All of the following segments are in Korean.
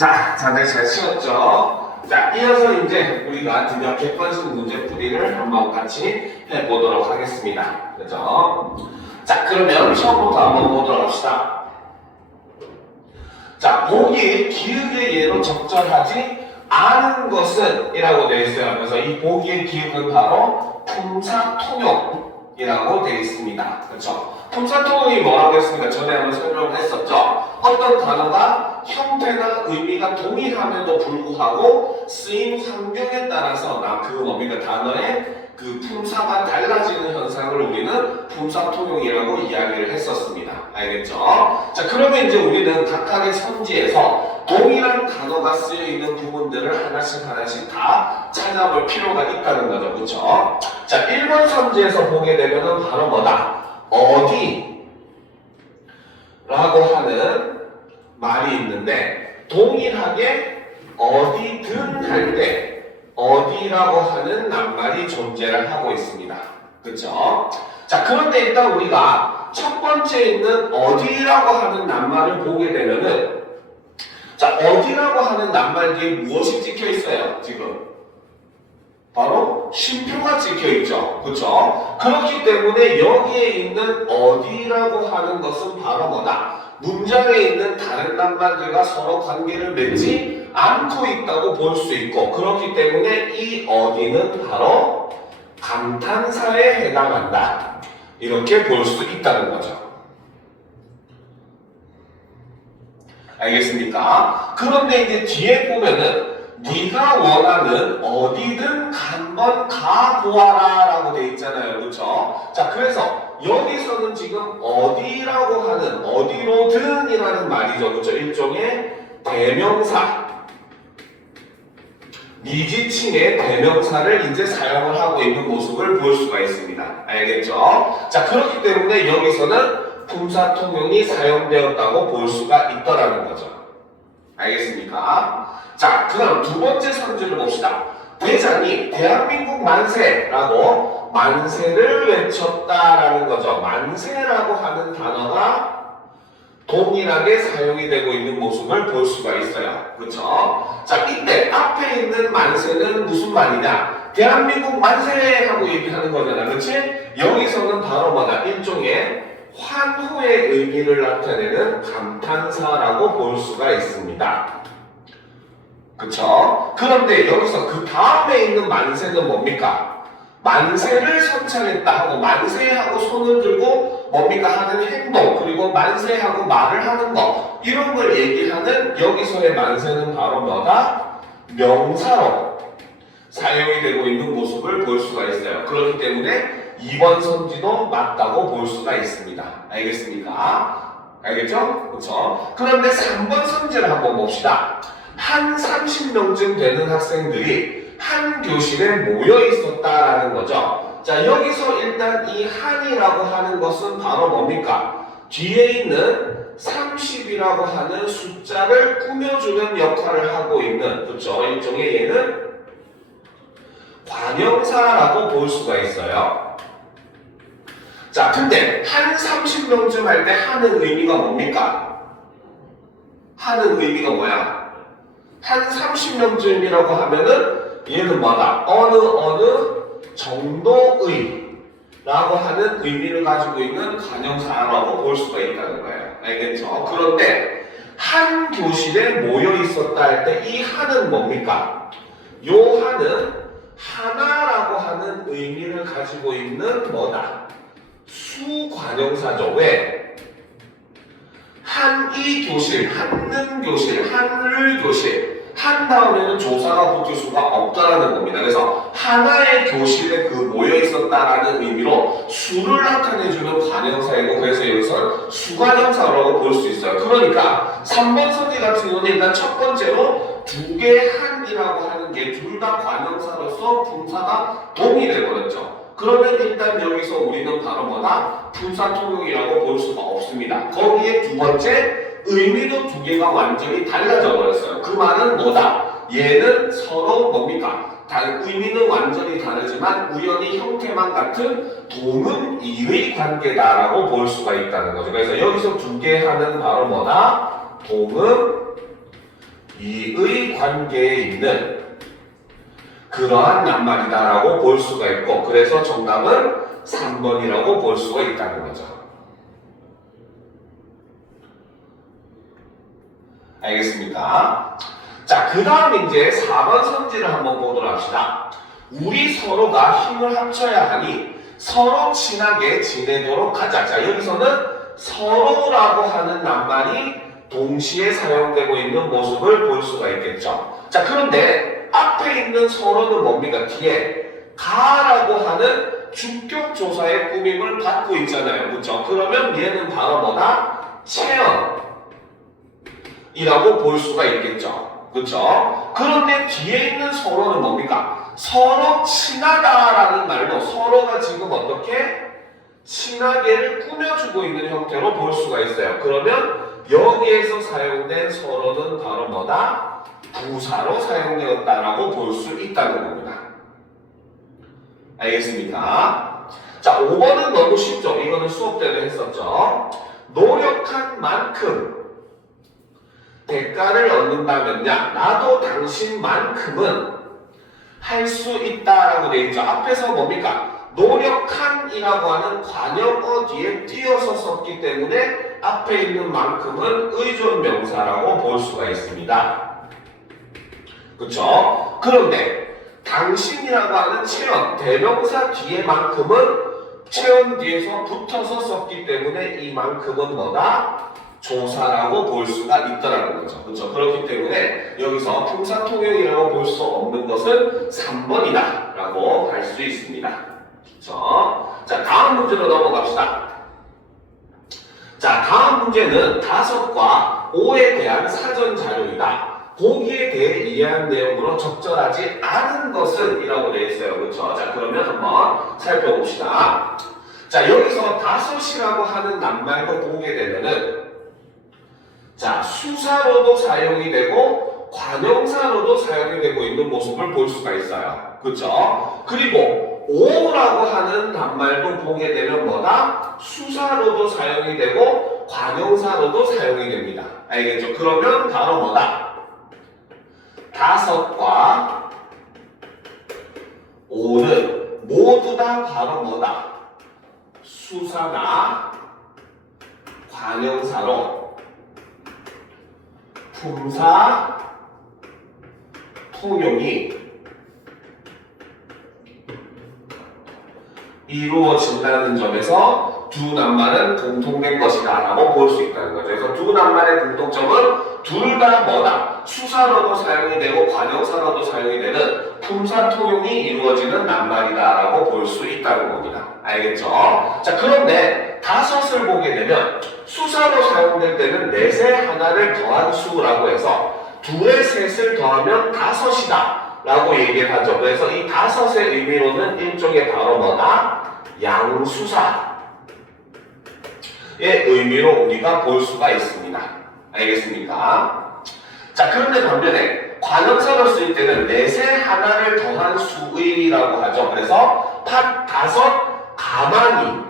자, 다들 잘 치웠죠? 자, 이어서 이제 우리가 드디어 객관식 문제풀이를 한번 같이 해보도록 하겠습니다. 그죠? 자, 그러면 처음부터 한번 보도록 합시다. 자, 보기 기역의 예로 적절하지 않은 것은 이라고 되어 있어요. 그래서 이 보기의 기역은 바로 품사통용이라고 되어 있습니다. 그렇죠? 품사통용이 뭐라고 했습니까? 전에 한번 설명을 했었죠. 어떤 단어가 형태나 의미가 동일함에도 불구하고 쓰임 환경에 따라서 그 뭡니까? 단어의 그 품사가 달라지는 현상을 우리는 품사통용이라고 이야기를 했었습니다. 알겠죠? 자, 그러면 이제 우리는 각각의 선지에서 동일한 단어가 쓰여 있는 부분들을 하나씩 다 찾아볼 필요가 있다는 거죠. 그렇죠? 자, 1번 선지에서 보게 되면은 바로 뭐다? 어디? 라고 하는 말이 있는데 동일하게 어디든 할 때 어디라고 하는 낱말이 존재를 하고 있습니다. 그렇죠? 자, 그런데 일단 우리가 첫 번째 있는 어디라고 하는 낱말을 보게 되면은 자, 어디라고 하는 낱말 뒤에 무엇이 찍혀 있어요? 지금 바로 쉼표가 찍혀 있죠. 그렇죠? 그렇기 때문에 여기에 있는 어디라고 하는 것은 바로 뭐다? 문장에 있는 다른 낱말들과 서로 관계를 맺지 않고 있다고 볼 수 있고, 그렇기 때문에 이 어디는 바로 감탄사에 해당한다. 이렇게 볼 수 있다는 거죠. 알겠습니까? 그런데 이제 뒤에 보면은 네가 원하는 어디든 한번 가보아라 라고 돼 있잖아요. 그렇죠? 자, 그래서 여기서는 지금 어디라고 하는 어디로든 이라는 말이죠. 그렇죠? 일종의 대명사, 미지칭의 대명사를 이제 사용을 하고 있는 모습을 볼 수가 있습니다. 알겠죠? 자, 그렇기 때문에 여기서는 품사통용이 사용되었다고 볼 수가 있더라는 거죠. 알겠습니까? 자, 그 다음 두 번째 선지를 봅시다. 대장이 대한민국 만세라고 만세를 외쳤다라는 거죠. 만세라고 하는 단어가 동일하게 사용이 되고 있는 모습을 볼 수가 있어요. 그렇죠? 자, 이때 앞에 있는 만세는 무슨 말이냐? 대한민국 만세! 하고 얘기하는 거잖아. 그렇지? 여기서는 바로 뭐다? 일종의 환호의 의미를 나타내는 감탄사라고 볼 수가 있습니다. 그쵸? 그런데 여기서 그 다음에 있는 만세는 뭡니까? 만세를 선창했다 하고 만세하고 손을 들고 뭡니까? 하는 행동, 그리고 만세하고 말을 하는 거, 이런 걸 얘기하는 여기서의 만세는 바로 뭐다? 명사로 사용이 되고 있는 모습을 볼 수가 있어요. 그렇기 때문에 2번 선지도 맞다고 볼 수가 있습니다. 알겠습니까? 알겠죠? 그렇죠? 그런데 3번 선지를 한번 봅시다. 한 30명쯤 되는 학생들이 한 교실에 모여 있었다라는 거죠. 자, 여기서 일단 이 한이라고 하는 것은 바로 뭡니까? 뒤에 있는 30이라고 하는 숫자를 꾸며주는 역할을 하고 있는, 그렇죠? 일종의 얘는 관형사라고 볼 수가 있어요. 자, 근데 한 30명쯤 할 때 하는 의미가 뭡니까? 하는 의미가 뭐야? 한 30명쯤이라고 하면은 얘는 뭐다? 어느 정도의 라고 하는 의미를 가지고 있는 관형사라고 볼 수가 있다는 거예요. 알겠죠? 그런데 한 교실에 모여 있었다 할 때 이 한은 뭡니까? 요 한은 하나라고 하는 의미를 가지고 있는 뭐다? 수관형사죠. 왜? 한이 교실, 한는 교실, 한을 교실, 한 다음에는 조사가 붙을 수가 없다라는 겁니다. 그래서 하나의 교실에 모여 있었다라는 의미로 수를 나타내주는 관형사이고, 그래서 여기서 수관형사라고 볼 수 있어요. 그러니까 3번 선지 같은 경우는 일단 첫 번째로 두 개의 한이라고 하는 게 둘 다 관형사로서 품사가 동일해 버렸죠. 그러면 일단 여기서 우리는 바로 뭐다? 품사통용이라고 볼 수가 없습니다. 거기에 두 번째, 의미도 두 개가 완전히 달라져 버렸어요. 그 말은 뭐다? 얘는 서로 뭡니까? 의미는 완전히 다르지만 우연히 형태만 같은 동은 이의 관계다라고 볼 수가 있다는 거죠. 그래서 여기서 두 개 하는 바로 뭐다? 동은 뒤의 관계에 있는 그러한 낱말이다라고 볼 수가 있고, 그래서 정답은 3번이라고 볼 수가 있다는 거죠. 알겠습니까? 자, 그 다음 이제 4번 성질을 한번 보도록 합시다. 우리 서로가 힘을 합쳐야 하니 서로 친하게 지내도록 하자. 자, 여기서는 서로라고 하는 낱말이 동시에 사용되고 있는 모습을 볼 수가 있겠죠. 자, 그런데 앞에 있는 서로는 뭡니까? 뒤에 가라고 하는 주격 조사의 꾸밈을 받고 있잖아요. 그렇죠? 그러면 얘는 바로 뭐다? 체언이라고 볼 수가 있겠죠. 그렇죠? 그런데 뒤에 있는 서로는 뭡니까? 서로 친하다라는 말로 서로가 지금 어떻게 친하게를 꾸며주고 있는 형태로 볼 수가 있어요. 그러면 여기에서 사용된 서로는 바로 뭐다? 부사로 사용되었다라고 볼 수 있다는 겁니다. 알겠습니까? 자, 5번은 너무 쉽죠? 이거는 수업 때도 했었죠? 노력한 만큼 대가를 얻는다면야 나도 당신만큼은 할 수 있다라고 되어 있죠. 앞에서 뭡니까? 노력한이라고 하는 관형어 뒤에 띄어서 썼기 때문에 앞에 있는 만큼은 의존 명사라고 볼 수가 있습니다. 그렇죠? 그런데 당신이라고 하는 체언, 대명사 뒤에만큼은 체언 뒤에서 붙어서 썼기 때문에 이만큼은 뭐다? 조사라고 볼 수가 있다는 거죠. 그렇죠? 그렇기 때문에 여기서 품사통형이라고 볼 수 없는 것은 3번이다 라고 할 수 있습니다. 그렇죠? 자, 다음 문제로 넘어갑시다. 자, 다음 문제는 5과 5에 대한 사전 자료이다. 보기에 대해 이해한 내용으로 적절하지 않은 것은 이라고 되어 있어요. 그렇죠? 자, 그러면 한번 살펴봅시다. 자, 여기서 5이라고 하는 낱말도 보게 되면은 자, 수사로도 사용이 되고 관형사로도 사용이 되고 있는 모습을 볼 수가 있어요. 그렇죠? 그리고 5라고 하는 낱말도 보게 되면 뭐다? 수사로도 사용이 되고 관형사로도 사용이 됩니다. 알겠죠? 그러면 바로 뭐다? 5과 5는 모두 다 바로 뭐다? 수사나 관형사로 품사 통용이 이루어진다는 점에서 두 낱말은 공통된 것이다 라고 볼 수 있다는 거죠. 그래서 두 낱말의 공통점은 둘 다 뭐다? 수사로도 사용이 되고 관형사로도 사용이 되는 품사 통용이 이루어지는 낱말이다 라고 볼 수 있다는 겁니다. 알겠죠? 자, 그런데 5을 보게 되면 수사로 사용될 때는 넷에 하나를 더한 수라고 해서 2에 셋을 더하면 5이다 라고 얘기를 하죠. 그래서 이 5의 의미로는 일종의 바로 뭐다? 양수사의 의미로 우리가 볼 수가 있습니다. 알겠습니까? 자, 그런데 반면에 관형사로 쓰일 때는 넷에 하나를 더한 수의라고 하죠. 그래서 팥 5 가만히,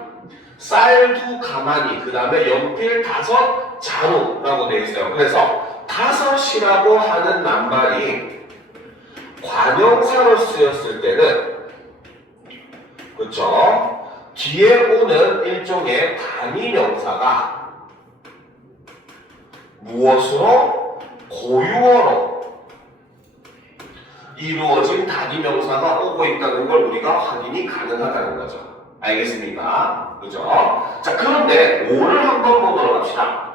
쌀두 가만히, 그 다음에 연필 5 자루라고 되어 있어요. 그래서 5이라고 하는 낱말이 관형사로 쓰였을 때는, 그렇죠? 뒤에 오는 일종의 단위명사가 무엇으로? 고유어로 이루어진 단위명사가 오고 있다는 걸 우리가 확인이 가능하다는 거죠. 알겠습니까? 그죠? 자, 그런데 5를 한번 보도록 합시다.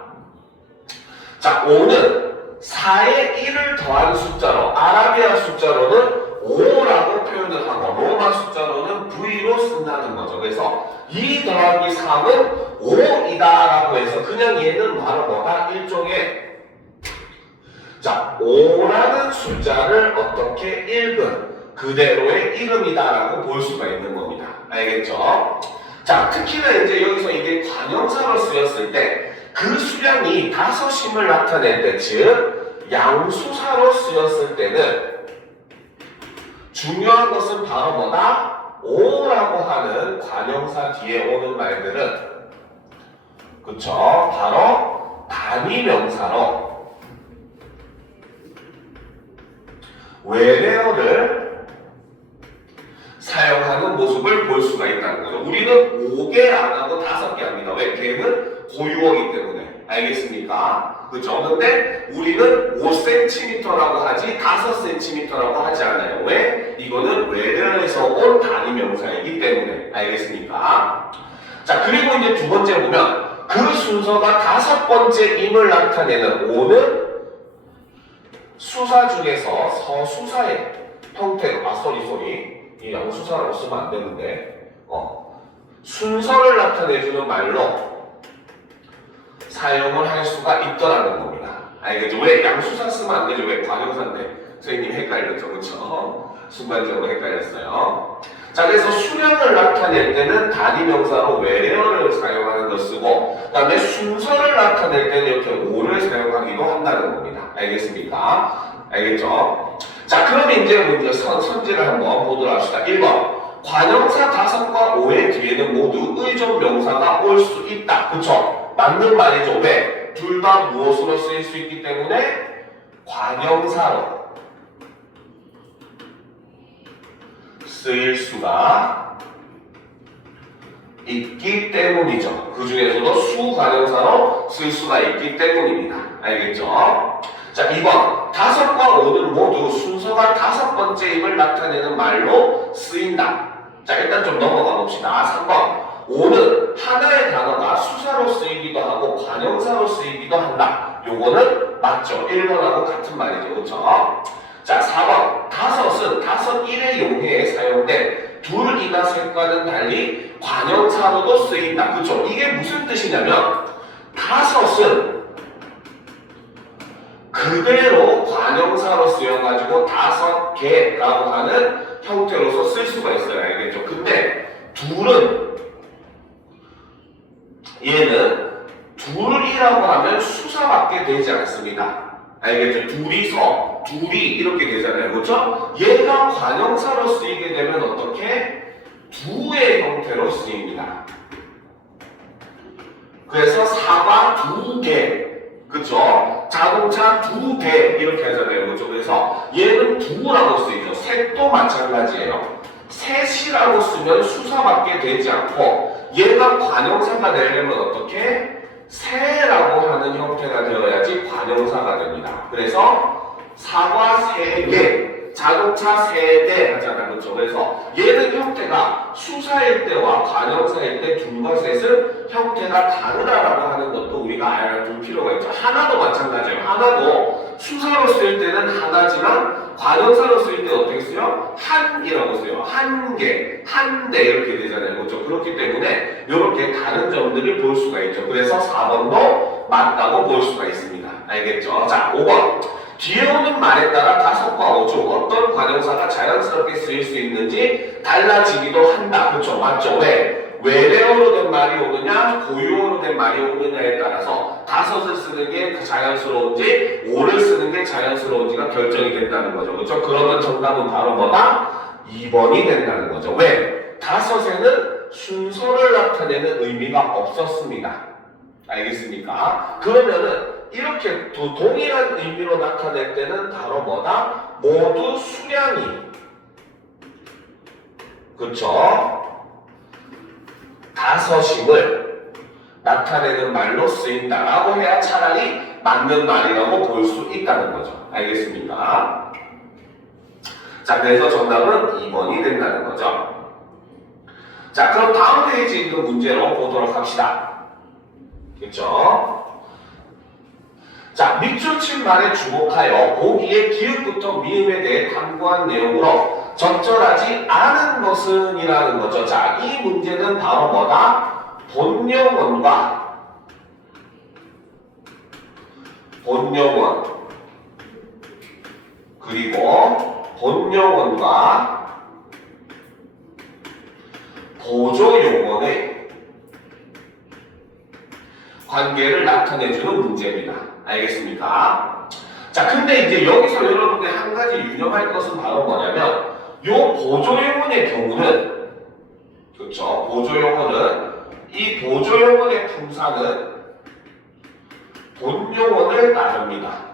자, 5는 4에 1을 더한 숫자로, 아라비아 숫자로는 5라고 표현을 하고, 로마 숫자로는 V로 쓴다는 거죠. 그래서 2 더하기 3은 5이다 라고 해서 그냥 얘는 바로 뭐가? 일종의 자, 5라는 숫자를 어떻게 읽은 그대로의 이름이다라고 볼 수가 있는 겁니다. 알겠죠? 자, 특히나 이제 여기서 이게 관형사로 쓰였을 때 그 수량이 5임을 나타낼 때, 즉 양수사로 쓰였을 때는 중요한 것은 바로 뭐다? 5라고 하는 관형사 뒤에 오는 말들은, 그쵸? 바로 단위명사로 where를 사용하는 모습을 볼 수가 있다는 거죠. 우리는 5개 안 하고 5개 합니다. 왜? 걔는 고유어이기 때문에. 알겠습니까? 그죠? 근데 우리는 5cm라고 하지 5cm라고 하지 않아요. 왜? 이거는 where에서 온 단위 명사이기 때문에. 알겠습니까? 자, 그리고 이제 두 번째 보면 그 순서가 5번째임을 나타내는 5는 수사 중에서 서수사의 형태로, 이 양수사라고 쓰면 안 되는데, 순서를 나타내주는 말로 사용을 할 수가 있더라는 겁니다. 알겠죠? 왜 양수사 쓰면 안 되죠? 왜 과정사인데? 선생님 헷갈렸죠? 그쵸? 순간적으로 헷갈렸어요. 자, 그래서 수량을 나타낼 때는 단위 명사로 where를 사용하는 걸 쓰고, 그 다음에 순서를 나타낼 때는 이렇게 5를 사용하기도 한다는 겁니다. 알겠습니까? 알겠죠? 자, 그럼 이제 문제 선지를 한번 보도록 합시다. 1번. 관형사 5과 5의 뒤에는 모두 의존 명사가 올 수 있다. 그쵸? 맞는 말이죠. 왜? 둘 다 무엇으로 쓰일 수 있기 때문에 관형사로 쓰일 수가 있기 때문이죠. 그 중에서도 수관형사로 쓸 수가 있기 때문입니다. 알겠죠? 자, 2번. 5과 5는 모두 순서가 5번째임을 나타내는 말로 쓰인다. 자, 일단 좀 넘어가 봅시다. 3번. 5는 하나의 단어가 수사로 쓰이기도 하고 관형사로 쓰이기도 한다. 요거는 맞죠. 1번하고 같은 말이죠. 그렇죠? 자, 4번. 5은 5일의 용해에 사용된 둘이나 셋과는 달리 관형사로도 쓰인다. 그렇죠? 이게 무슨 뜻이냐면 5은 그대로 관형사로 쓰여가지고 5개라고 하는 형태로서 쓸 수가 있어요. 알겠죠? 근데 둘은 얘는 둘이라고 하면 수사밖에 되지 않습니다. 알겠죠? 둘이 이렇게 되잖아요. 그렇죠? 얘가 관형사로 쓰이게 되면 어떻게? 두의 형태로 쓰입니다. 그래서 사과 2개, 그쵸? 자동차 2대 이렇게 하잖아요. 그렇죠? 그래서 얘는 두라고 쓰이죠. 셋도 마찬가지예요. 셋이라고 쓰면 수사밖에 되지 않고 얘가 관형사가 되려면 어떻게? 세라고 하는 형태가 되어야지 관형사가 됩니다. 그래서 사과 3개, 자동차 3대 하잖아요. 그렇죠? 그래서 얘는 형태가 수사일 때와 관형사일 때 둘과 셋은 형태가 다르다라고 하는 것도 우리가 알아둘 필요가 있죠. 하나도 마찬가지예요. 하나도 수사로 쓸 때는 하나지만 관형사로 쓸 때 어떻게 써요? 한이라고 써요. 한 개, 한 대 이렇게 되잖아요. 그렇죠? 그렇기 때문에 이렇게 다른 점들을 볼 수가 있죠. 그래서 4번도 맞다고 볼 수가 있습니다. 알겠죠? 자, 5번. 뒤에 오는 말에 따라 5과 5 중 어떤 관형사가 자연스럽게 쓰일 수 있는지 달라지기도 한다. 그렇죠? 맞죠? 왜? 외래어로 된 말이 오느냐, 고유어로 된 말이 오느냐에 따라서 5을 쓰는 게 자연스러운지, 5를 쓰는 게 자연스러운지가 결정이 된다는 거죠. 그렇죠? 그러면 정답은 바로 뭐다? 2번이 된다는 거죠. 왜? 5에는 순서를 나타내는 의미가 없었습니다. 알겠습니까? 그러면은 이렇게 동일한 의미로 나타낼 때는 바로 뭐다? 모두 수량이, 그쵸? 5임을 나타내는 말로 쓰인다라고 해야 차라리 맞는 말이라고 볼 수 있다는 거죠. 알겠습니까? 자, 그래서 정답은 2번이 된다는 거죠. 자, 그럼 다음 페이지에 있는 문제로 보도록 합시다. 그렇죠? 자, 밑줄 친 말에 주목하여 보기에 기읍부터 미음에 대해 탐구한 내용으로 적절하지 않은 것은 이라는 거죠. 자, 이 문제는 바로 뭐다? 본영원과 본영원 그리고 본영원과 보조용원의 관계를 나타내주는 문제입니다. 알겠습니까? 자, 근데 이제 여기서 여러분들 한 가지 유념할 것은 바로 뭐냐면 요 보조용원의 경우는, 그렇죠? 보조용원은 이 보조용원의 품사는 본용원을 따릅니다.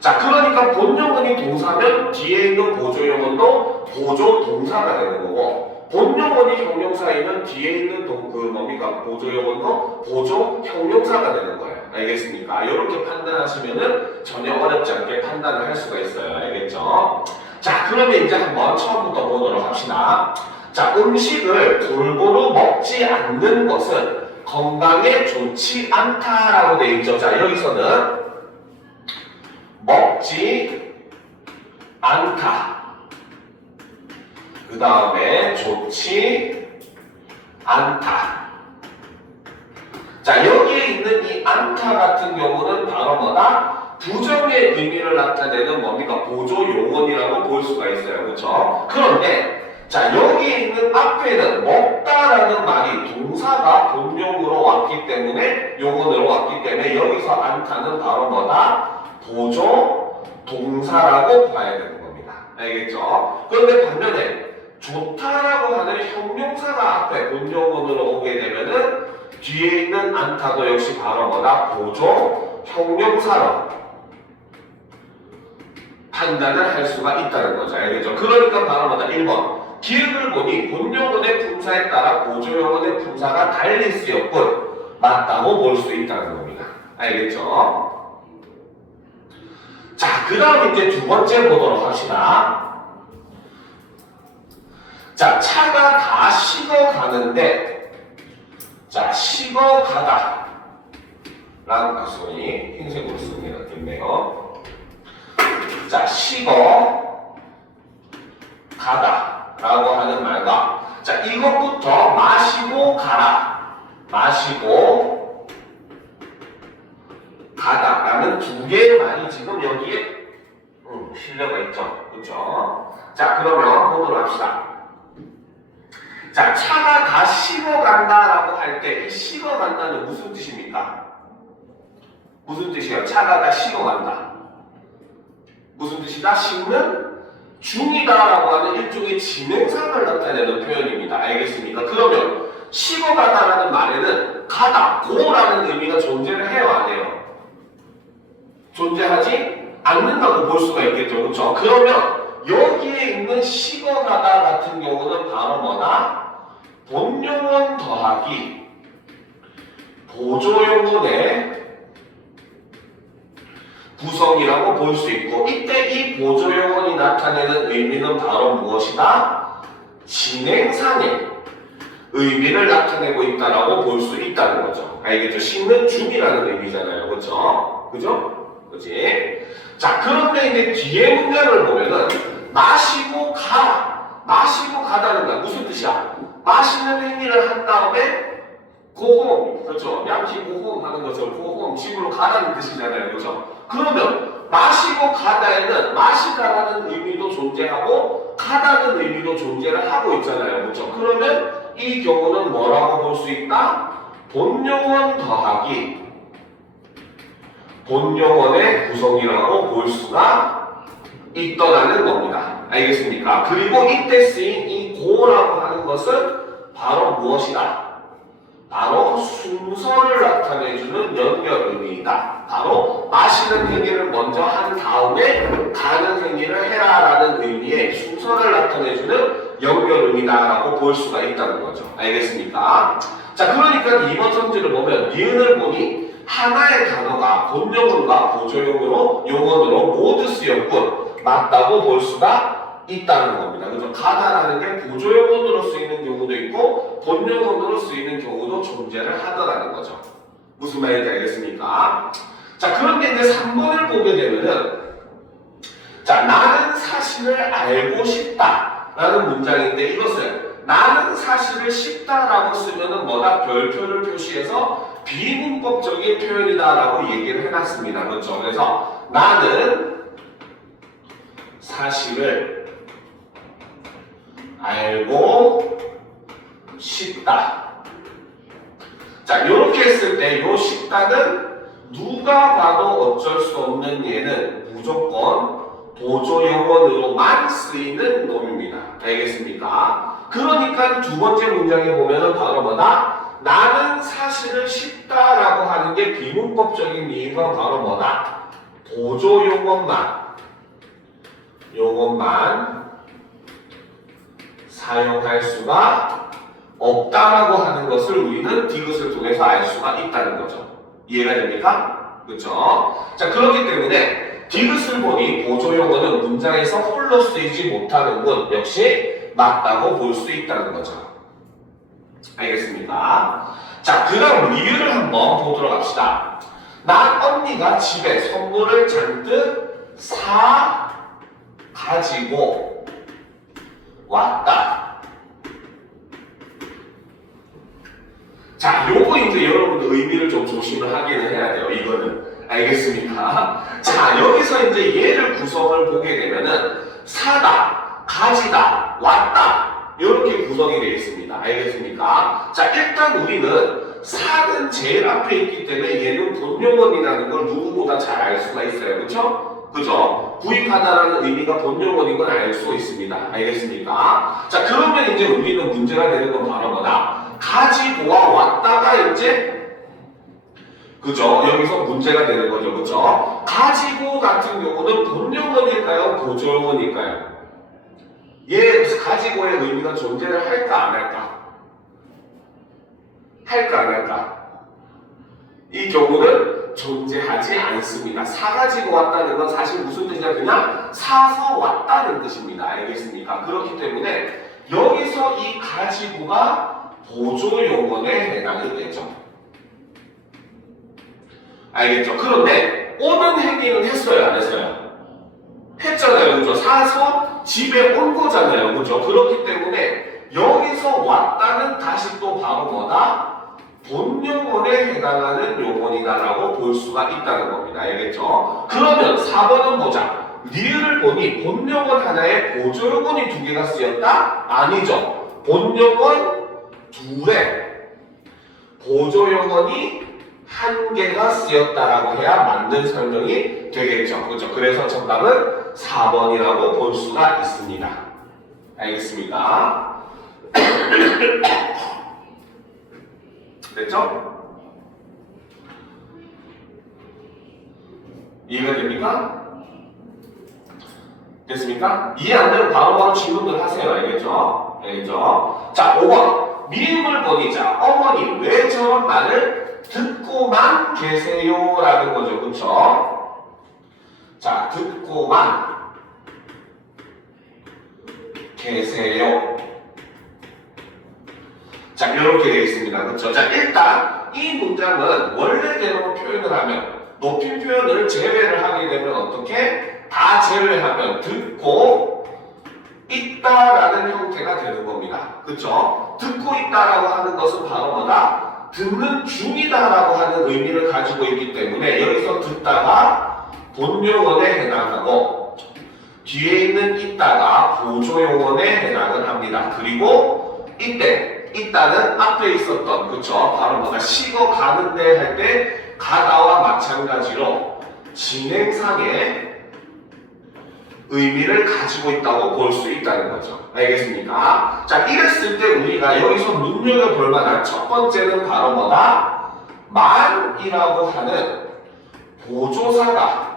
자, 그러니까 본용어이 동사면 뒤에 있는 보조용어도 보조 동사가 되는 거고, 본용어이 형용사이면 뒤에 있는 보조용어도 보조 형용사가 되는 거예요. 알겠습니까? 이렇게 판단하시면은 전혀 어렵지 않게 판단을 할 수가 있어요. 알겠죠? 자, 그러면 이제 한번 처음부터 보도록 합시다. 자, 음식을 골고루 먹지 않는 것은 건강에 좋지 않다라고 되어 있죠. 자, 여기서는 먹지 않다. 그 다음에 좋지 않다. 자, 여기에 있는 이 않다 같은 경우는 바로 뭐다? 부정의 의미를 나타내는 뭡니까? 보조용언이라고 볼 수가 있어요. 그렇죠? 그런데 자, 여기 있는 앞에는 먹다라는 말이 동사가 본용으로 왔기 때문에 용언으로 왔기 때문에 여기서 않다는 바로 뭐다? 보조 동사라고 봐야 되는 겁니다. 알겠죠? 그런데 반면에 좋다라고 하는 형용사가 앞에 본용언으로 오게 되면은 뒤에 있는 않다도 역시 바로 뭐다? 보조 형용사로 판단을 할 수가 있다는 거죠. 알겠죠? 그러니까 바로 뭐다? 1번. 기억을 보니 본용어의 품사에 따라 보조용어의 품사가 달리 쓰였군. 맞다고 볼 수 있다는 겁니다. 알겠죠? 자, 그 다음 이제 두 번째 보도록 합시다. 자, 차가 다 식어가는데, 자, 식어가다. 라는 가수이 흰색으로 씁니다. 됐네요. 자, 식어가다. 라고 하는 말과 자, 이것부터 마시고 가라, 마시고 가다 라는 두 개의 말이 지금 여기에 실려가 있죠. 그렇죠? 자, 그러면 보도록 합시다. 자, 차가 다 식어간다 라고 할 때 이 식어간다는 무슨 뜻입니까? 무슨 뜻이에요? 차가 다 식어간다. 무슨 뜻이다? 식는 중이다라고 하는 일종의 진행상을 나타내는 표현입니다. 알겠습니까? 그러면 식어가다라는 말에는 가다, 고라는 의미가 존재를 해요, 안 해요? 존재하지 않는다고 볼 수가 있겠죠. 그렇죠? 그러면 여기에 있는 식어가다 같은 경우는 바로 뭐다? 본용언 더하기 보조용언의 구성이라고 볼 수 있고, 이때 이 보조용언이 나타내는 의미는 바로 무엇이다? 진행상의 의미를 나타내고 있다라고 볼 수 있다는 거죠. 알겠죠? 식는 중이라는 의미잖아요. 그렇죠? 그죠? 그지? 자, 그런데 이제 뒤에 문장을 보면은 마시고 가라. 마시고 가다는 건 무슨 뜻이야? 마시는 행위를 한 다음에 고홈, 그렇죠? 양키 고홈 하는 것처럼 고홈, 집으로 가라는 뜻이잖아요. 그렇죠? 그러면 마시고 가다에는 마시다라는 의미도 존재하고 가다는 의미도 존재를 하고 있잖아요. 그렇죠? 그러면 이 경우는 뭐라고 볼 수 있다? 본용언 더하기 본용언의 구성이라고 볼 수가 있더라는 겁니다. 알겠습니까? 그리고 이때 쓰인 이 고라고 하는 것은 바로 무엇이다? 바로 순서를 나타내주는 연결 의미이다. 바로 마시는 행위를 먼저 한 다음에 가는 행위를 해라라는 의미의 순서를 나타내주는 연결 의미다라고 볼 수가 있다는 거죠. 알겠습니까? 자, 그러니까 이번 성질을 보면 니은을 보니 하나의 단어가 본용어과 보조용어로 모두 쓰였군. 맞다고 볼 수가 있다는 겁니다. 그죠? 가다라는 게 보조용어로 쓰이는 경우도 있고 본용어로 쓰이는 경우도 존재를 하더라는 거죠. 무슨 말인지 알겠습니까? 자, 그런데 이제 3번을 보게 되면은 자, 나는 사실을 알고 싶다 라는 문장인데 이것을 나는 사실을 싶다라고 쓰면은 뭐다? 별표를 표시해서 비문법적인 표현이다 라고 얘기를 해놨습니다. 그렇죠? 그래서 나는 사실을 알고 싶다. 자, 이렇게 했을 때 요 싶다는 누가 봐도 어쩔 수 없는 예는 무조건 보조용언으로만 쓰이는 놈입니다. 알겠습니까? 그러니까 두 번째 문장에 보면은 바로 뭐다? 나는 사실을 싶다라고 하는 게 비문법적인 이유가 바로 뭐다? 보조 요것만 사용할 수가 없다라고 하는 것을 우리는 디귿을 통해서 알 수가 있다는 거죠. 이해가 됩니까? 그렇죠? 자, 그렇기 때문에 디귿을 보니 보조 용어는 문장에서 홀로 쓰이지 못하는 것 역시 맞다고 볼 수 있다는 거죠. 알겠습니까? 자, 그 다음 리뷰를 한번 보도록 합시다. 난 언니가 집에 선물을 잔뜩 사 가지고 왔다. 자, 요거 이제 여러분들 의미를 좀 조심을 하기는 해야 돼요. 이거는. 알겠습니까? 자, 여기서 이제 얘를 구성을 보게 되면은 사다, 가지다, 왔다. 이렇게 구성이 되어 있습니다. 알겠습니까? 자, 일단 우리는 사는 제일 앞에 있기 때문에 얘는 본용어이라는 걸 누구보다 잘 알 수가 있어요. 그렇죠? 그죠? 구입하다라는 의미가 본용어인 건 알 수 있습니다. 알겠습니까? 자, 그러면 이제 우리는 문제가 되는 건 바로 뭐다? 가지고와 왔다가 이제 그죠? 여기서 문제가 되는 거죠. 그죠? 가지고 같은 경우는 본용어일까요? 보조용어일까요? 얘 가지고의 의미가 존재를 할까 안 할까? 할까 안 할까? 이 경우는 존재하지 않습니다. 사가지고 왔다는 건 사실 무슨 뜻이냐? 그냥 사서 왔다는 뜻입니다. 알겠습니까? 그렇기 때문에 여기서 이 가지고가 보조용어에 해당이 되죠. 알겠죠? 그런데 오는 행위는 했어요? 안 했어요? 했잖아요. 그죠? 사서 집에 온 거잖아요. 그죠? 그렇기 때문에 여기서 왔다는 다시 또 바로 뭐다? 본용어에 해당하는 용어이다라고 볼 수가 있다는 겁니다. 알겠죠? 그러면 4번은 보자. 리을을 보니 본용어 하나에 보조용어이 두 개가 쓰였다? 아니죠. 본용어 둘에 보조용어이 한 개가 쓰였다라고 해야 맞는 설명이 되겠죠. 그렇죠? 그래서 정답은 4번이라고 볼 수가 있습니다. 알겠습니까? 됐죠? 이해가 됩니까? 됐습니까? 이해 안 되면 바로바로 질문들 하세요. 알겠죠? 알겠죠? 자, 5번. 미음을 보니, 자, 어머니 왜 저런 말을 듣고만 계세요? 라는 거죠. 그쵸? 자, 듣고만 계세요. 자, 이렇게 되어 있습니다. 그쵸? 자, 일단 이 문장은 원래대로 표현을 하면 높임 표현을 제외를 하게 되면 어떻게? 다 제외하면 듣고 있다라는 형태가 되는 겁니다. 그쵸? 듣고 있다라고 하는 것은 바로 뭐다? 듣는 중이다라고 하는 의미를 가지고 있기 때문에 여기서 듣다가 본용어에 해당하고 뒤에 있는 있다가 보조용어에 해당을 합니다. 그리고 이때 있다는 앞에 있었던 그쵸? 바로 뭐가 식어가는데 할 때 가다와 마찬가지로 진행상의 의미를 가지고 있다고 볼 수 있다는 거죠. 알겠습니까? 자, 이랬을 때 우리가 여기서 눈여겨볼 만한 첫 번째는 바로 뭐다? 만이라고 하는 보조사가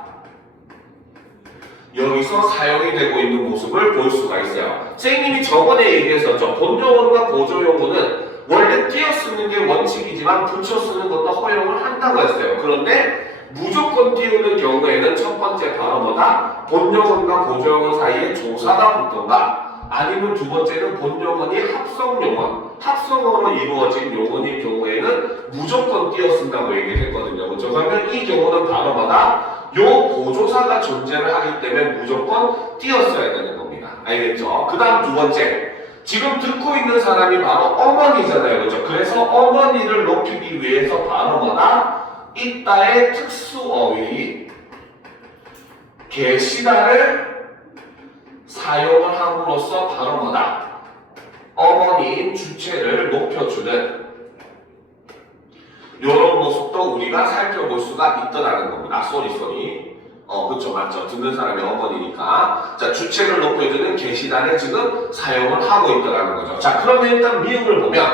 여기서 사용이 되고 있는 모습을 볼 수가 있어요. 선생님이 저번에 얘기했었죠. 본용어와 보조용어는 원래 띄어 쓰는 게 원칙이지만 붙여 쓰는 것도 허용을 한다고 했어요. 그런데 무조건 띄우는 경우에는 첫 번째 바로 뭐다? 본용어과 보조용어 사이에 조사가 붙던가 아니면 두 번째는 본용어니 합성용어, 합성어로 이루어진 용어인 경우에는 무조건 띄어 쓴다고 얘기했거든요. 그렇죠? 그러면 이 경우는 바로 뭐다? 요 보조사가 존재를 하기 때문에 무조건 띄었어야 되는 겁니다. 알겠죠? 그 다음 두 번째. 지금 듣고 있는 사람이 바로 어머니잖아요. 그렇죠? 그래서 어머니를 높이기 위해서 바로 뭐다? 있다의 특수어휘 계시다를 사용을 함으로써 바로 뭐다? 어머니인 주체를 높여주는 이런 모습도 우리가 살펴볼 수가 있더라는 겁니다. 쏘리. 그쵸, 맞죠. 듣는 사람이 어머니니까. 자, 주체를 높여주는 계시다를 지금 사용을 하고 있더라는 거죠. 자, 그러면 일단 미음을 보면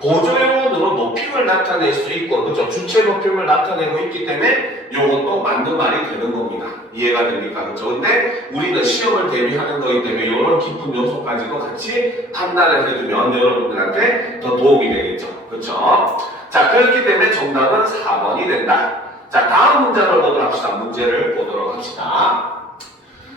보조용어로 높임을 나타낼 수 있고, 그죠? 주체 높임을 나타내고 있기 때문에 요것도 맞는 말이 되는 겁니다. 이해가 됩니까? 그죠? 근데 우리는 시험을 대비하는 거기 때문에 이런 깊은 요소까지도 같이 판단을 해두면 여러분들한테 더 도움이 되겠죠. 그죠? 자, 그렇기 때문에 정답은 4번이 된다. 자, 다음 문제를 보도록 합시다. 문제를 보도록 합시다.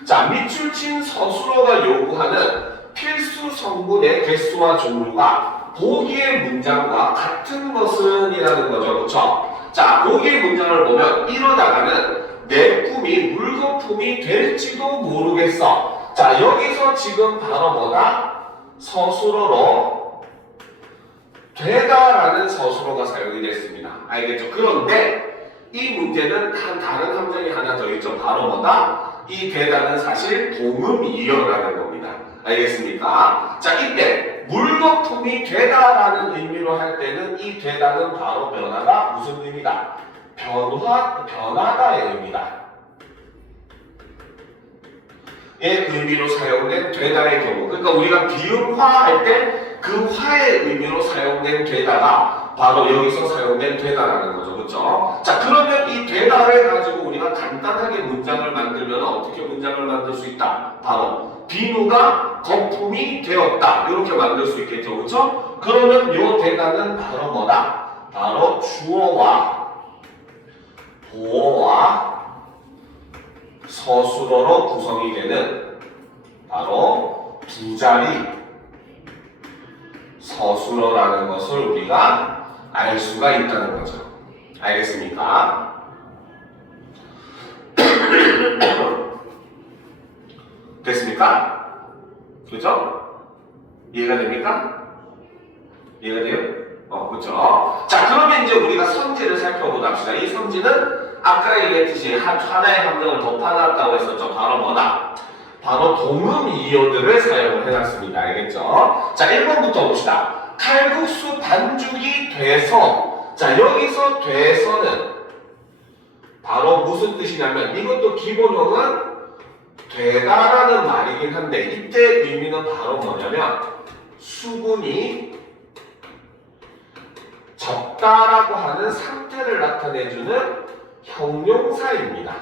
자, 밑줄 친 서술어가 요구하는 필수 성분의 개수와 종류가 보기의 문장과 같은 것은 이라는 거죠. 그렇죠? 자, 보기의 문장을 보면 이러다가는 내 꿈이 물거품이 될지도 모르겠어. 자, 여기서 지금 바로 뭐다? 서술어로 되다라는 서술어가 사용이 됐습니다. 알겠죠? 그런데 이 문제는 다른 함정이 하나 더 있죠. 바로 뭐다? 이 되다는 사실 동음이어라는 겁니다. 알겠습니까? 자, 이때 물거품이 되다라는 의미로 할 때는 이 되다는 바로 변화가 무슨 의미다? 변하다의 의미다. 의 의미로 사용된 되다의 경우, 그러니까 우리가 비음화 할 때 그 화의 의미로 사용된 되다가 바로 여기서 사용된 되다라는 거죠. 그렇죠? 자, 그러면 이 되다를 가지고 우리가 간단하게 문장을 만들면 어떻게 문장을 만들 수 있다? 바로 비누가 거품이 되었다. 이렇게 만들 수 있겠죠. 그렇죠? 그러면 이 되다는 바로 뭐다? 바로 주어와 보어와 서술어로 구성이 되는 바로 두 자리 서술어라는 것을 우리가 알 수가 있다는 거죠. 알겠습니까? 됐습니까? 그죠? 이해가 됩니까? 이해가 돼요? 그죠? 자, 그러면 이제 우리가 성질을 살펴보도록 합시다. 이 성질은 아까 얘기했듯이 하나의 함정을 덧파놨다고 했었죠. 바로 뭐다? 바로 동음이어들을 사용을 해놨습니다. 알겠죠? 자, 1번부터 봅시다. 칼국수 반죽이 돼서, 자, 여기서 돼서는 바로 무슨 뜻이냐면 이것도 기본형은 되다라는 말이긴 한데 이때 의미는 바로 뭐냐면 수분이 적다라고 하는 상태를 나타내주는 형용사입니다.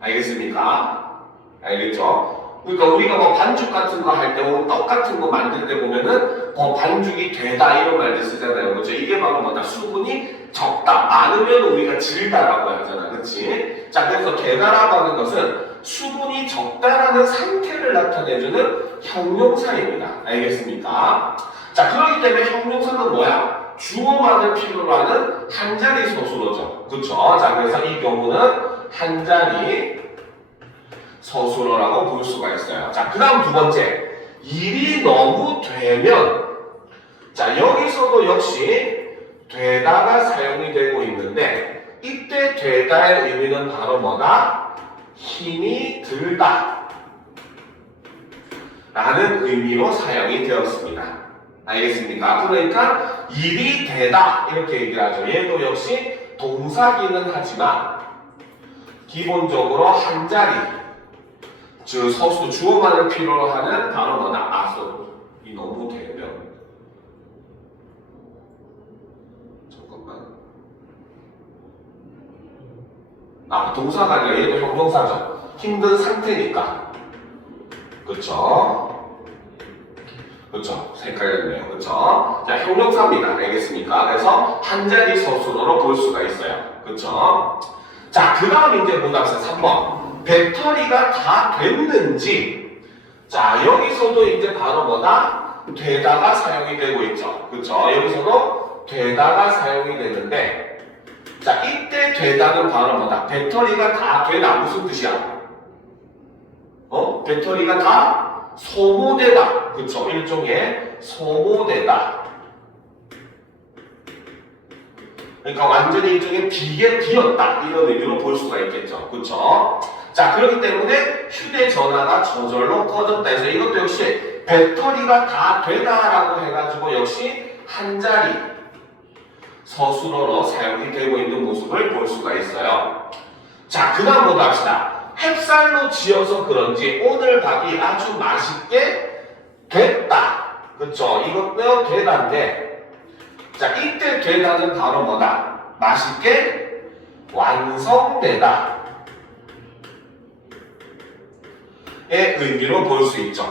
알겠습니까? 알겠죠? 그러니까 우리가 뭐 반죽 같은 거 할 때, 혹은 떡 같은 거 만들 때 보면은 반죽이 되다 이런 말들 쓰잖아요. 그렇죠? 이게 바로 뭐다? 수분이 적다. 많으면 우리가 질다라고 하잖아. 그렇지? 자, 그래서 되다라고 하는 것은 수분이 적다라는 상태를 나타내주는 형용사입니다. 알겠습니까? 자, 그렇기 때문에 형용사는 뭐야? 주어만을 필요로 하는 한 자리 서술어죠. 그렇죠? 자, 그래서 이 경우는 한 자리 서술어라고 볼 수가 있어요. 자, 그 다음 두 번째. 일이 너무 되면, 자, 여기서도 역시 되다가 사용이 되고 있는데 이때 되다의 의미는 바로 뭐다? 힘이 들다 라는 의미로 사용이 되었습니다. 알겠습니까? 그러니까 일이 되다 이렇게 얘기하죠. 얘도 역시 동사기는 하지만 기본적으로 한 자리, 즉 서술 주어만을 필요로 하는 바로 뭐다? 이 너무 되면, 잠깐만, 동사가 아니라 얘도 형용사죠. 힘든 상태니까. 그쵸? 그쵸? 헷갈렸네요. 그쵸? 자, 형용사입니다. 알겠습니까? 그래서 한 자리 서술어로 볼 수가 있어요. 그쵸? 자, 그 다음 이제 보다 3번. 배터리가 다 됐는지. 자, 여기서도 이제 바로 뭐다? 되다가 사용이 되고 있죠. 그쵸? 여기서도 되다가 사용이 되는데, 자, 이때 되다는 바로 뭐다? 배터리가 다 되다. 무슨 뜻이야? 배터리가 다 소모되다. 그쵸? 일종의 소모되다. 그러니까 완전히 일종의 비게 비었다. 이런 의미로 볼 수가 있겠죠. 그쵸? 자, 그렇기 때문에 휴대전화가 저절로 꺼졌다 해서 이것도 역시 배터리가 다 되다라고 해가지고 역시 한 자리 서술어로 사용이 되고 있는 모습을 볼 수가 있어요. 자, 그 다음 보도 합시다. 햅쌀로 지어서 그런지 오늘 밥이 아주 맛있게 됐다. 그쵸? 이것도 되다인데, 자, 이때 되다는 바로 뭐다? 맛있게 완성되다 의 의미로 볼 수 있죠.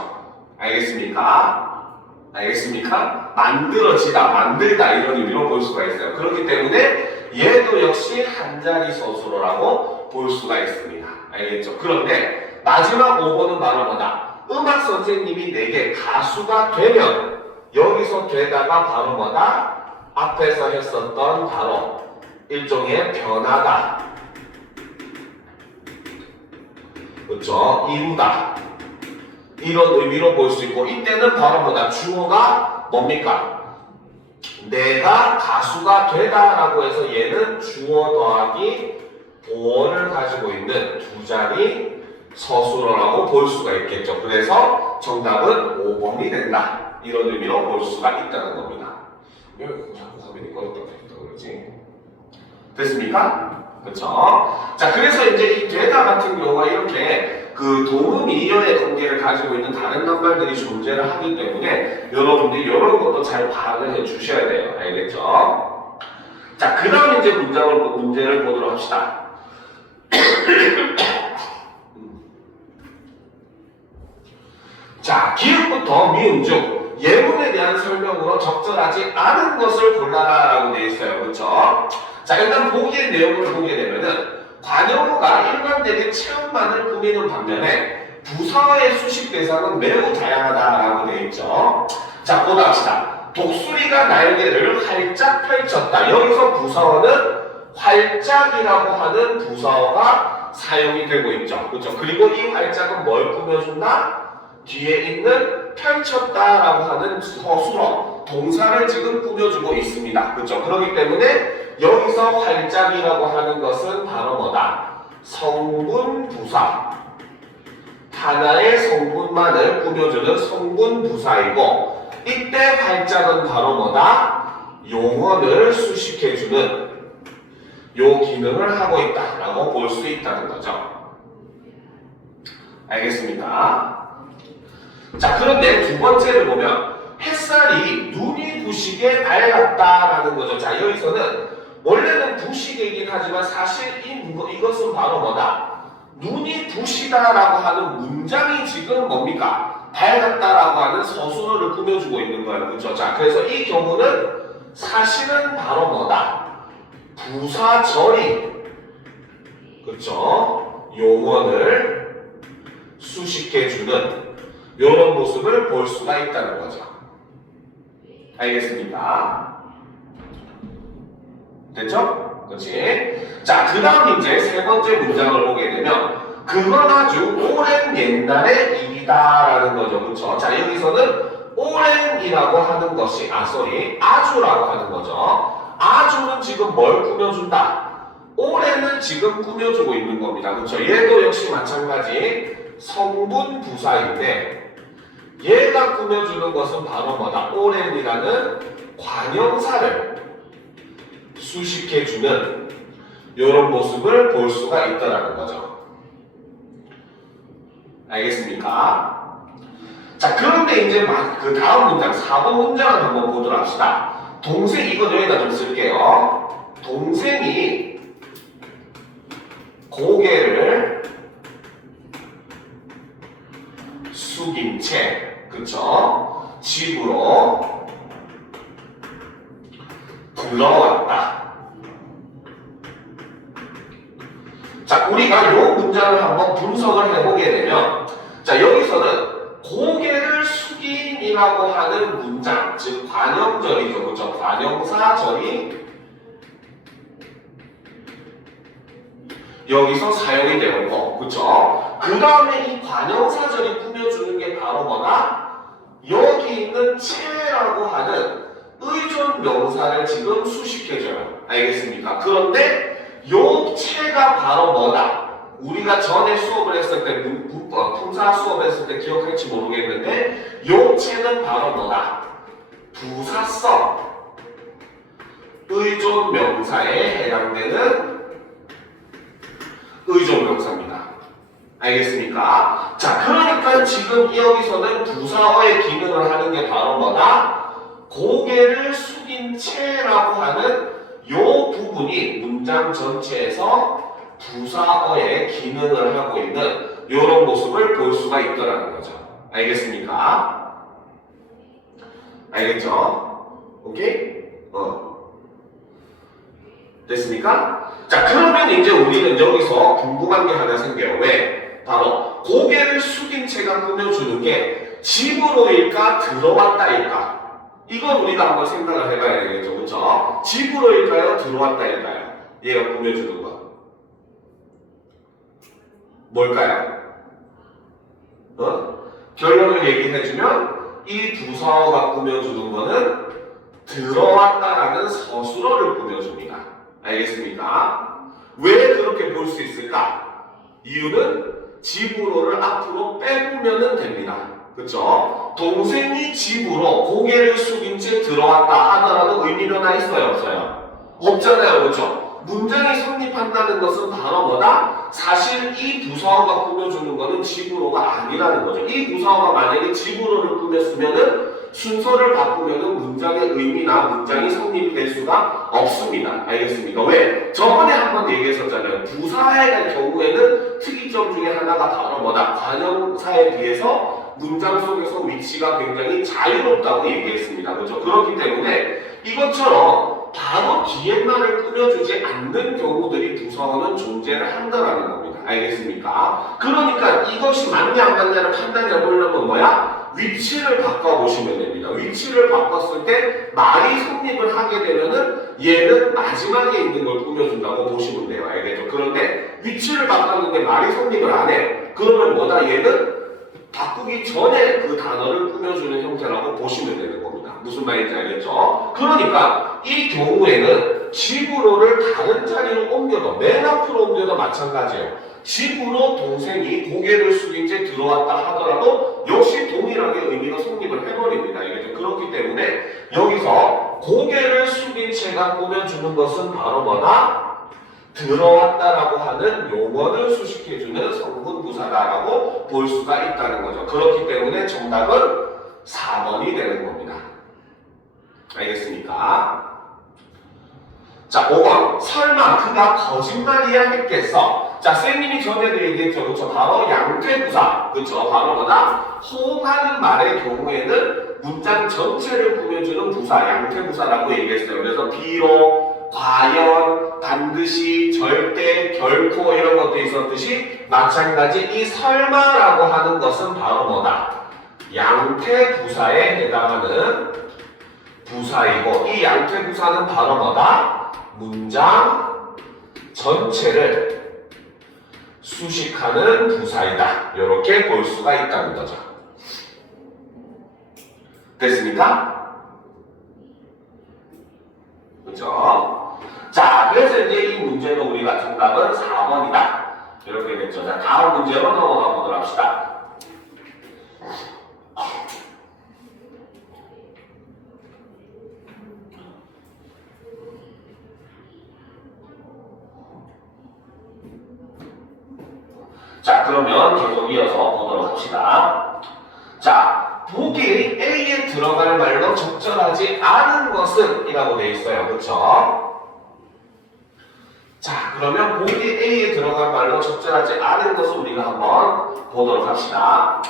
알겠습니까? 알겠습니까? 만들어지다, 만들다 이런 의미로 볼 수가 있어요. 그렇기 때문에 얘도 역시 한자리 서술어라고 볼 수가 있습니다. 알겠죠? 그런데 마지막 5번은 바로 뭐다? 음악 선생님이 내게 가수가 되면 여기서 되다가 바로 뭐다? 앞에서 했었던 바로 일종의 변화다. 그렇죠? 이루다. 이런 의미로 볼 수 있고 이때는 바로 뭐다? 주어가 뭡니까? 내가 가수가 되다라고 해서 얘는 주어 더하기 보어를 가지고 있는 두 자리 서술어라고 볼 수가 있겠죠. 그래서 정답은 5번이 된다. 이런 의미로 볼 수가 있다는 겁니다. 왜 자꾸 화면이 꺼졌다고 그러지? 됐습니까? 그렇죠? 자, 그래서 이제 이 되다 같은 경우가 이렇게 그 동음 이어의 관계를 가지고 있는 다른 낱말들이 존재를 하기 때문에 여러분들이 이런 것도 잘 파악을 해 주셔야 돼요. 알겠죠? 자, 그 다음 이제 문제를 보도록 합시다. 자, 기읍부터 미음 중 예문에 대한 설명으로 적절하지 않은 것을 골라라라고 되어 있어요. 그렇죠? 자, 일단 보기의 내용을 보게 되면은 관용어가 일관되게 체험만을 꾸미는 반면에 부사어의 수식 대상은 매우 다양하다라고 되어 있죠. 자, 보다 합시다. 독수리가 날개를 활짝 펼쳤다. 여기서 부사어는 활짝이라고 하는 부사어가 사용이 되고 있죠. 그렇죠? 그리고 이 활짝은 뭘 꾸며준다? 뒤에 있는 펼쳤다라고 하는 서술어, 동사를 지금 꾸며주고 있습니다. 그렇죠? 그렇기 때문에 여기서 활짝이라고 하는 것은 바로 뭐다? 성분 부사. 하나의 성분만을 꾸며주는 성분 부사이고 이때 활짝은 바로 뭐다? 용언을 수식해주는 요 기능을 하고 있다라고 볼 수 있다는 거죠. 알겠습니까? 자, 그런데 두 번째를 보면 햇살이 눈이 부시게 밝았다라는 거죠. 자, 여기서는 원래는 부시게이긴 하지만 사실 이것은 바로 뭐다? 눈이 부시다라고 하는 문장이 지금 뭡니까? 밝았다라고 하는 서술어를 꾸며주고 있는 거예요. 그렇죠? 자, 그래서 이 경우는 사실은 바로 뭐다? 부사절이 그렇죠? 용언을 수식해주는 이런 모습을 볼 수가 있다는 거죠. 알겠습니까? 됐죠? 그렇지? 자, 그 다음 이제 세 번째 문장을 보게 되면 그건 아주 오랜 옛날의 일이다라는 거죠. 그렇죠? 자, 여기서는 오랜이라고 하는 것이 아주라고 하는 거죠. 아주는 지금 뭘 꾸며준다? 오랜을 지금 꾸며주고 있는 겁니다. 그렇죠? 얘도 역시 마찬가지 성분 부사인데 얘가 꾸며주는 것은 바로 뭐다? 오랜이라는 관형사를 수식해주는 이런 모습을 볼 수가 있다는 거죠. 알겠습니까? 자, 그런데 이제 그 다음 문장, 4번 문장을 한번 보도록 합시다. 동생, 이건 여기다 좀 쓸게요. 동생이 고개를 숙인 채, 그쵸? 집으로 들어왔다. 자, 우리가 이 문장을 한번 분석을 해보게 되면, 자, 여기서는 고개를 숙인이라고 하는 문장, 즉 관형절이죠, 그렇죠? 관형사절이 여기서 사용이 되는 거, 그렇죠? 그 다음에 이 관형사절이 꾸며주는 게 바로 뭐다? 여기 있는 채라고 하는 의존 명사를 지금 수식해줘요. 알겠습니까? 그런데 요 채가 바로 뭐다? 우리가 전에 수업을 했을 때 품사 수업을 했을 때 기억할지 모르겠는데 요 채는 바로 뭐다? 부사성 의존 명사에 해당되는 의존 명사입니다. 알겠습니까? 자, 그러니까 지금 여기서는 부사어의 기능을 하는 게 바로 뭐다? 고개를 숙인 채라고 하는 요 부분이 문장 전체에서 부사어의 기능을 하고 있는 이런 모습을 볼 수가 있더라는 거죠. 알겠습니까? 알겠죠? 오케이? 됐습니까? 자, 그러면 이제 우리는 여기서 궁금한 게 하나 생겨요. 왜? 바로 고개를 숙인 채가 꾸며주는 게 집으로일까 들어왔다일까? 이건 우리가 한번 생각을 해봐야 되겠죠. 그렇죠? 집으로일까요? 들어왔다일까요? 얘가 꾸며주는 거. 뭘까요? 결론을 얘기해주면 이 부사어가 꾸며주는 거는 들어왔다라는 서술어를 꾸며줍니다. 알겠습니까? 왜 그렇게 볼 수 있을까? 이유는 집으로를 앞으로 빼보면 됩니다. 그쵸? 동생이 집으로 고개를 숙인 채 들어왔다 하더라도 의미 변화 있어요? 없어요? 없잖아요. 그쵸? 문장이 성립한다는 것은 바로 뭐다? 사실 이 부사어가 꾸며주는 것은 집으로가 아니라는 거죠. 이 부사어가 만약에 집으로를 꾸몄으면은 순서를 바꾸면은 문장의 의미나 문장이 성립될 수가 없습니다. 알겠습니까? 왜? 저번에 한번 얘기했었잖아요. 부사의 경우에는 특이점 중에 하나가 바로 뭐다? 관형사에 비해서 문장 속에서 위치가 굉장히 자유롭다고 얘기했습니다. 그렇죠? 그렇기 때문에 이것처럼 바로 뒤에말을 꾸며주지 않는 경우들이 부사어는 존재를 한다라는 겁니다. 알겠습니까? 그러니까 이것이 맞냐 안 맞냐를 판단해 보려면 뭐야? 위치를 바꿔보시면 됩니다. 위치를 바꿨을 때 말이 성립을 하게 되면은 얘는 마지막에 있는 걸 꾸며준다고 보시면 돼요. 알겠죠? 그런데 위치를 바꿨는데 말이 성립을 안 해. 그러면 뭐다? 얘는 바꾸기 전에 그 단어를 꾸며주는 형태라고 보시면 되는 겁니다. 무슨 말인지 알겠죠? 그러니까 이 경우에는 집으로를 다른 자리로 옮겨도 맨 앞으로 옮겨도 마찬가지예요. 집으로 동생이 고개를 숙인 채 들어왔다 하더라도 역시 동일하게 의미가 성립을 해버립니다. 알겠죠? 그렇기 때문에 여기서 고개를 숙인 채가 꾸며주는 것은 바로 뭐다? 들어왔다라고 하는 용어를 수식해주는 성분부사다라고 볼 수가 있다는 거죠. 그렇기 때문에 정답은 4번이 되는 겁니다. 알겠습니까? 자, 5번. 설마 그가 거짓말이야 했겠어? 자, 쌤님이 전에도 얘기했죠. 그렇죠? 바로 양태부사. 그렇죠? 바로 뭐다? 호응하는 말의 경우에는 문장 전체를 꾸며주는 부사, 양태부사라고 얘기했어요. 그래서 비록, 과연, 반드시, 절대, 결코 이런 것도 있었듯이 마찬가지 이 설마라고 하는 것은 바로 뭐다? 양태부사에 해당하는 부사이고 이 양태부사는 바로 뭐다? 문장 전체를 수식하는 부사이다. 이렇게 볼 수가 있다는 거죠. 됐습니까? 그렇죠? 자, 그래서 이제 이 문제로 우리가 정답은 4번이다. 이렇게 됐죠. 자, 다음 문제로 넘어가 보도록 합시다. 자, 그러면 계속 이어서 보도록 합시다. 자, 보기 A에 들어갈 말로 적절하지 않은 것은 이라고 되어 있어요. 그렇죠? 자, 그러면 보기 A에 들어갈 말로 적절하지 않은 것을 우리가 한번 보도록 합시다.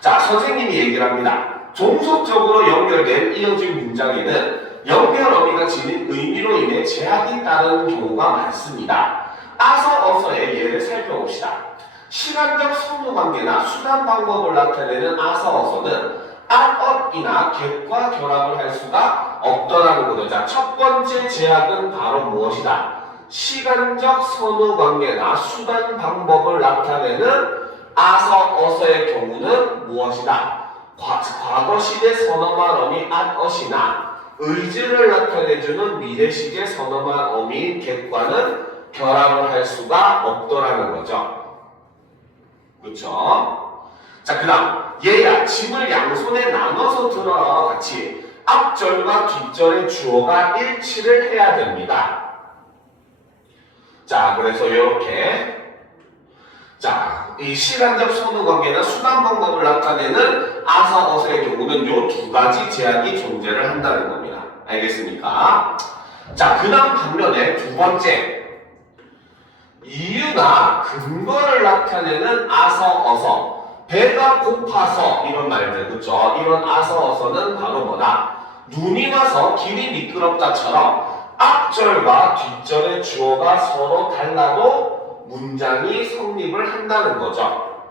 자, 선생님이 얘기를 합니다. 종속적으로 연결된 이어진 문장에는 연결 어미가 지닌 의미로 인해 제약이 따르는 경우가 많습니다. 아서 어서의 예를 살펴봅시다. 시간적 선후관계나 수단 방법을 나타내는 아서 어서는 앗엇이나 겟과 결합을 할 수가 없더라는 거죠. 자, 첫 번째 제약은 바로 무엇이다? 시간적 선후관계나 수단 방법을 나타내는 아서 어서의 경우는 무엇이다? 과거 시제 선어말 어미 앗엇이나 의지를 나타내주는 미래 시제 선어말 어미인 겟과는 결합을 할 수가 없더라는 거죠. 그렇죠? 자, 그 다음 얘야 짐을 양손에 나눠서 들어와 같이 앞절과 뒷절의 주어가 일치를 해야 됩니다. 자, 그래서 이렇게 자, 이 시간적 선호 관계나 수단 방법을 나타내는 아서 어서의 경우는 요 두 가지 제약이 존재를 한다는 겁니다. 알겠습니까? 자, 그 다음 반면에 두 번째, 이유나 근거를 나타내는 아서 어서, 배가 고파서 이런 말들, 그쵸? 이런 아서 어서는 바로 뭐다? 눈이 와서 길이 미끄럽다처럼 앞절과 뒷절의 주어가 서로 달라도 문장이 성립을 한다는 거죠.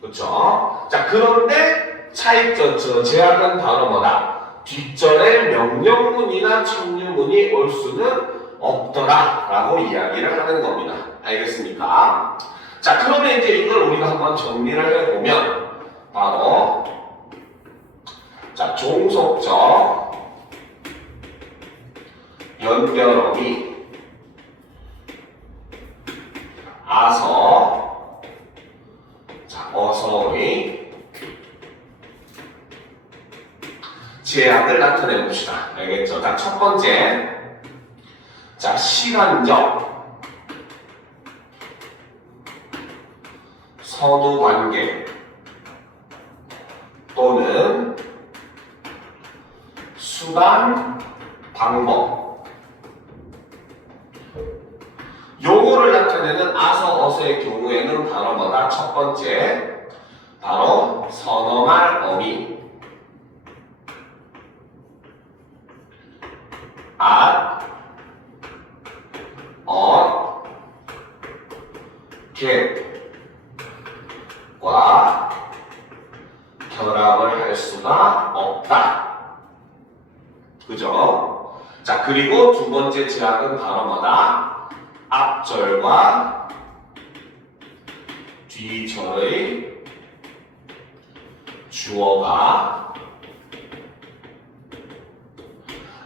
그쵸? 자, 그런데 차이점, 제약은 바로 뭐다? 뒷절에 명령문이나 청유문이 올 수는 없더라 라고 이야기를 하는 겁니다. 알겠습니까? 자, 그러면 이제 이걸 우리가 한번 정리를 해보면 바로 자, 종속적 연결어미 아서 자, 어서의 제약을 나타내 봅시다. 알겠죠? 자, 첫 번째 자, 시간적 선후관계 또는 수단, 방법 요거를 나타내는 아서, 어서의 경우에는 바로 뭐다? 첫 번째 바로 선어말 어미 at, on, get과 결합을 할 수가 없다. 그죠? 자, 그리고 두 번째 제약은 바로 뭐다? 앞절과 뒤절의 주어가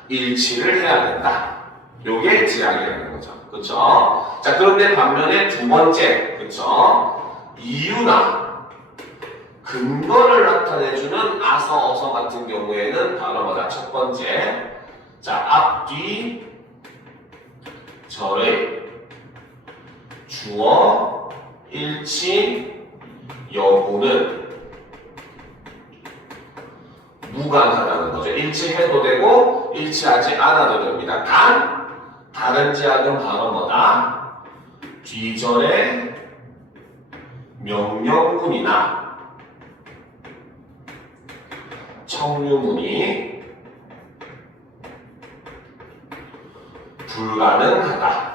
일치를 해야 된다. 요게 제약이라는 거죠. 그쵸? 자, 그런데 반면에 두 번째, 그쵸? 이유나 근거를 나타내주는 아서, 어서 같은 경우에는 바로 뭐다? 첫 번째, 자, 앞, 뒤, 절의 주어, 일치, 여부는 무관하다는 거죠. 일치해도 되고, 일치하지 않아도 됩니다. 다른 제약은 바로 뭐다? 뒤절의 명령문이나 청유문이 불가능하다.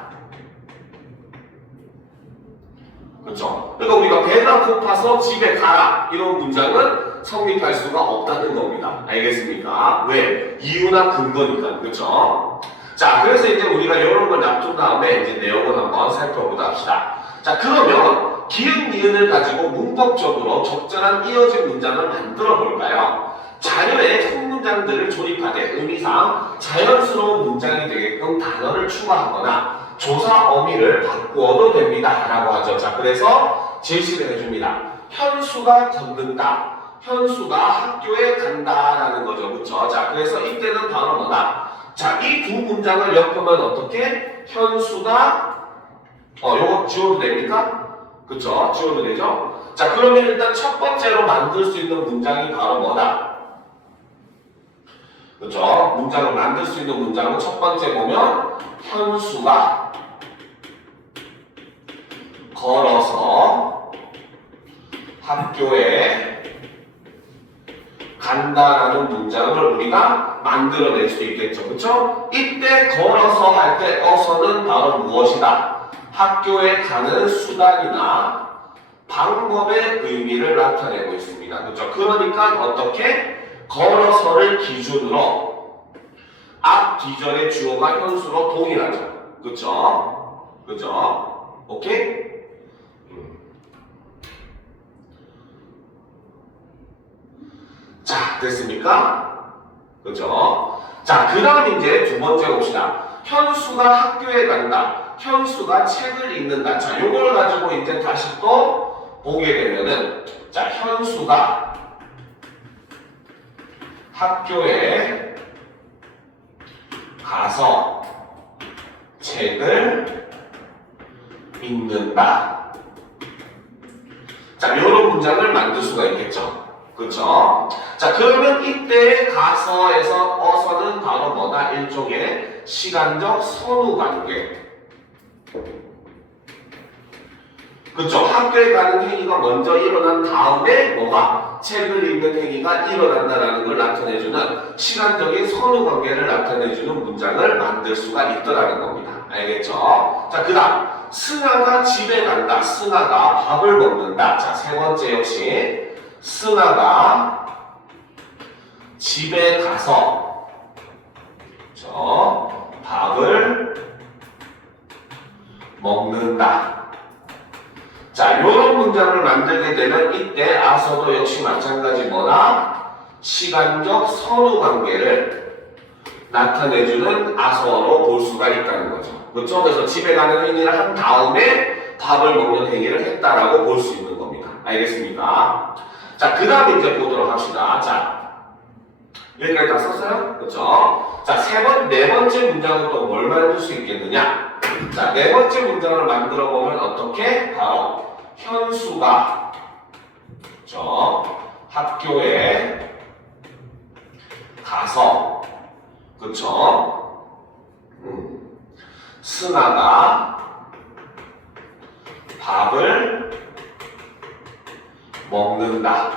그렇죠? 그러니까 우리가 배가 고파서 집에 가라 이런 문장은 성립할 수가 없다는 겁니다. 알겠습니까? 왜? 이유나 근거니까. 그렇죠? 자, 그래서 이제 우리가 이런 걸 놔둔 다음에 이제 내용을 한번 살펴보다 합시다. 자, 그러면 기역, 니은을 가지고 문법적으로 적절한 이어진 문장을 만들어 볼까요? 자료에 첫 문장들을 조립하되 의미상 자연스러운 문장이 되게끔 단어를 추가하거나 조사 어미를 바꾸어도 됩니다. 라고 하죠. 자, 그래서 제시를 해줍니다. 현수가 걷는다. 현수가 학교에 간다라는 거죠. 그쵸? 자, 그래서 이때는 바로 뭐다? 자, 이 두 문장을 엮으면 어떻게? 현수가 요거 지워도 됩니까? 그쵸? 지워도 되죠? 자, 그러면 일단 첫 번째로 만들 수 있는 문장이 바로 뭐다? 그쵸? 문장을 만들 수 있는 문장은 첫 번째 보면 현수가 걸어서 학교에 간다라는 문장을 우리가 만들어낼 수 있겠죠. 그쵸? 이때 걸어서 할 때 어서는 바로 무엇이다? 학교에 가는 수단이나 방법의 의미를 나타내고 있습니다. 그쵸? 그러니까 어떻게? 걸어서를 기준으로 앞, 뒤절의 주어가 현수로 동일하죠. 그쵸? 그쵸? 오케이? 자, 됐습니까? 그죠? 자, 그 다음 이제 두 번째 봅시다. 현수가 학교에 간다. 현수가 책을 읽는다. 자, 요걸 가지고 이제 다시 또 보게 되면은, 자, 현수가 학교에 가서 책을 읽는다. 자, 이런 문장을 만들 수가 있겠죠. 그렇죠? 자, 그러면 이때 가서에서 어서는 바로 뭐다? 일종의 시간적 선후 관계. 그렇죠? 학교에 가는 행위가 먼저 일어난 다음에 뭐가? 책을 읽는 행위가 일어난다라는 걸 나타내주는 시간적인 선후 관계를 나타내주는 문장을 만들 수가 있더라는 겁니다. 알겠죠? 자, 그 다음 승아가 집에 간다. 승아가 밥을 먹는다. 자, 세 번째 역시 승아가 집에 가서 그렇죠? 밥을 먹는다. 자, 이런 문장을 만들게 되면 이때 아서도 역시 마찬가지 뭐다? 시간적 선후 관계를 나타내주는 아서로 볼 수가 있다는 거죠. 그렇죠? 그래서 집에 가는 행위를 한 다음에 밥을 먹는 행위를 했다라고 볼 수 있는 겁니다. 알겠습니까? 자, 그 다음에 이제 보도록 합시다. 자, 여기까지 다 썼어요? 그렇죠? 자, 네 번째 문장은 또 뭘 만들 수 있겠느냐? 자, 네 번째 문장을 만들어 보면 어떻게? 바로 현수가 그렇죠? 학교에 가서 그렇죠? 승아가 밥을 먹는다.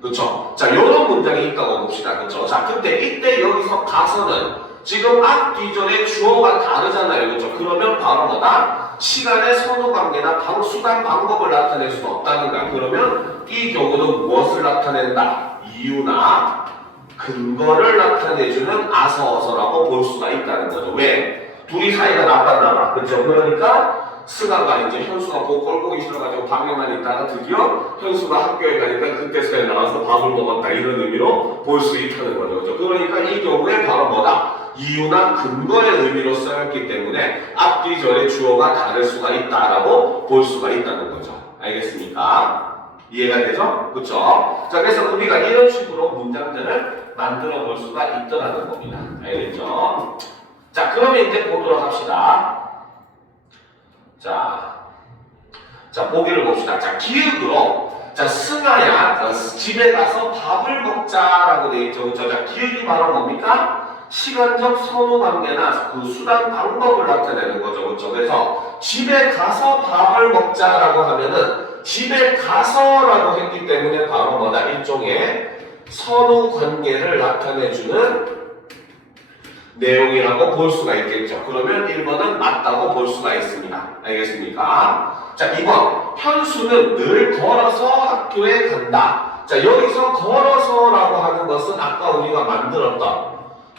그렇죠? 자, 이런 문장이 있다고 봅시다. 그렇죠? 자, 근데 이때 여기서 가서는 지금 앞뒤절의 주어가 다르잖아요. 그렇죠? 그러면 바로 뭐다? 시간의 선후관계나 수단 방법을 나타낼 수 없다는 거야. 그러면 이 경우는 무엇을 나타낸다? 이유나 근거를 나타내주는 아서어서라고 볼 수가 있다는 거죠. 왜? 둘이 사이가 나빴나 봐. 그렇죠? 그러니까 승아가 이제 현수가 꼴보기 싫어가지고 방에만 있다가 드디어 현수가 학교에 가니까 그때서야 나와서 밥을 먹었다 이런 의미로 볼 수 있다는 거죠. 그렇죠? 그러니까 이 경우에 바로 뭐다? 이유나 근거의 의미로 쓰였기 때문에 앞뒤 절의 주어가 다를 수가 있다라고 볼 수가 있다는 거죠. 알겠습니까? 이해가 되죠? 그렇죠? 자, 그래서 우리가 이런 식으로 문장들을 만들어 볼 수가 있더라는 겁니다. 알겠죠? 자, 그러면 이제 보도록 합시다. 자, 보기를 봅시다. 자, 기억으로. 자, 승아야, 집에 가서 밥을 먹자라고 되어 있죠. 그렇죠? 자, 기억이 바로 뭡니까? 시간적 선후관계나 그 수단 방법을 나타내는 거죠. 그렇죠? 그래서 집에 가서 밥을 먹자라고 하면은 집에 가서라고 했기 때문에 바로 뭐다? 일종의 선후관계를 나타내주는 내용이라고 볼 수가 있겠죠. 그러면 1번은 맞다고 볼 수가 있습니다. 알겠습니까? 자, 2번. 현수는 늘 걸어서 학교에 간다. 자, 여기서 걸어서라고 하는 것은 아까 우리가 만들었던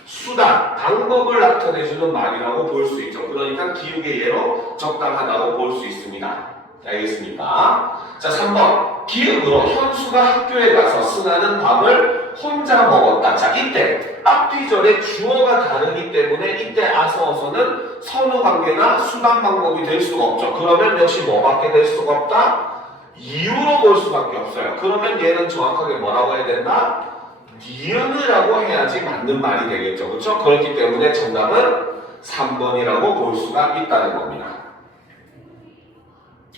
수단, 방법을 나타내주는 말이라고 볼 수 있죠. 그러니까 기울의 예로 적당하다고 볼 수 있습니다. 알겠습니까? 자, 3번. 기억으로 현수가 학교에 가서 승아는 밥을 혼자 먹었다. 자, 이때 앞뒤절의 주어가 다르기 때문에 이때 아서어서는 선후관계나 수단 방법이 될 수가 없죠. 그러면 역시 뭐밖에 될 수가 없다? 이유로 볼 수밖에 없어요. 그러면 얘는 정확하게 뭐라고 해야 된다? 니은이라고 해야지 맞는 말이 되겠죠. 그렇죠? 그렇기 때문에 정답은 3번이라고 볼 수가 있다는 겁니다.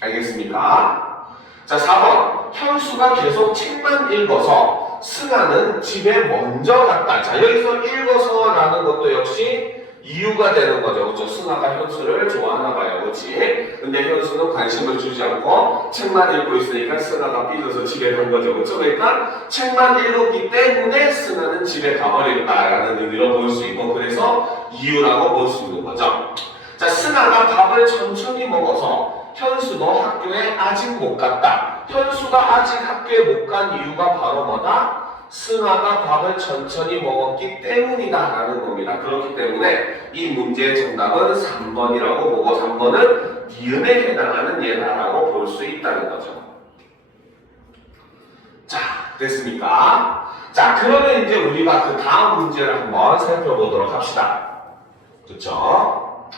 알겠습니까? 자, 4번. 현수가 계속 책만 읽어서 승아는 집에 먼저 갔다. 자, 여기서 읽어서라는 것도 역시 이유가 되는 거죠. 그렇죠? 승아가 현수를 좋아하나 봐요. 그렇지? 근데 현수는 관심을 주지 않고 책만 읽고 있으니까 승아가 삐져서 집에 간 거죠. 그렇죠? 그러니까 책만 읽었기 때문에 승아는 집에 가버렸다라는 의미로 볼 수 있고, 그래서 이유라고 볼 수 있는 거죠. 자, 승아가 밥을 천천히 먹어서 현수도 학교에 아직 못 갔다. 현수가 아직 학교에 못 간 이유가 바로 뭐다? 승아가 밥을 천천히 먹었기 때문이다 라는 겁니다. 그렇기 때문에 이 문제의 정답은 3번이라고 보고 3번은 니은에 해당하는 예다라고 볼 수 있다는 거죠. 자, 됐습니까? 자, 그러면 이제 우리가 그 다음 문제를 한번 살펴보도록 합시다. 그렇죠?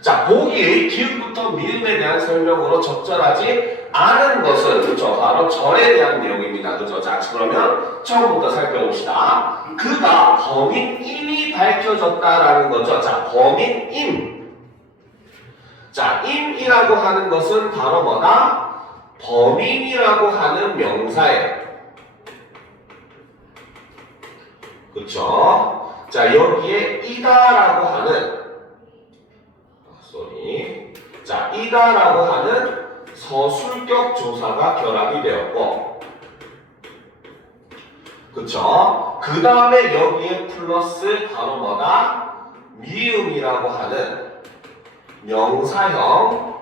자, 보기의 기읍부터 미음에 대한 설명으로 적절하지 않은 것은 그렇죠? 바로 절에 대한 내용입니다. 그렇죠? 자, 그러면 처음부터 살펴봅시다. 그가 범인임이 밝혀졌다라는 거죠. 자, 범인임. 자, 인이라고 하는 것은 바로 뭐다? 범인이라고 하는 명사예요. 그쵸? 자, 여기에 이다라고 하는 자, 이다라고 하는 서술격 조사가 결합이 되었고, 그쵸? 그 다음에 여기에 플러스 바로 뭐다? 미음이라고 하는 명사형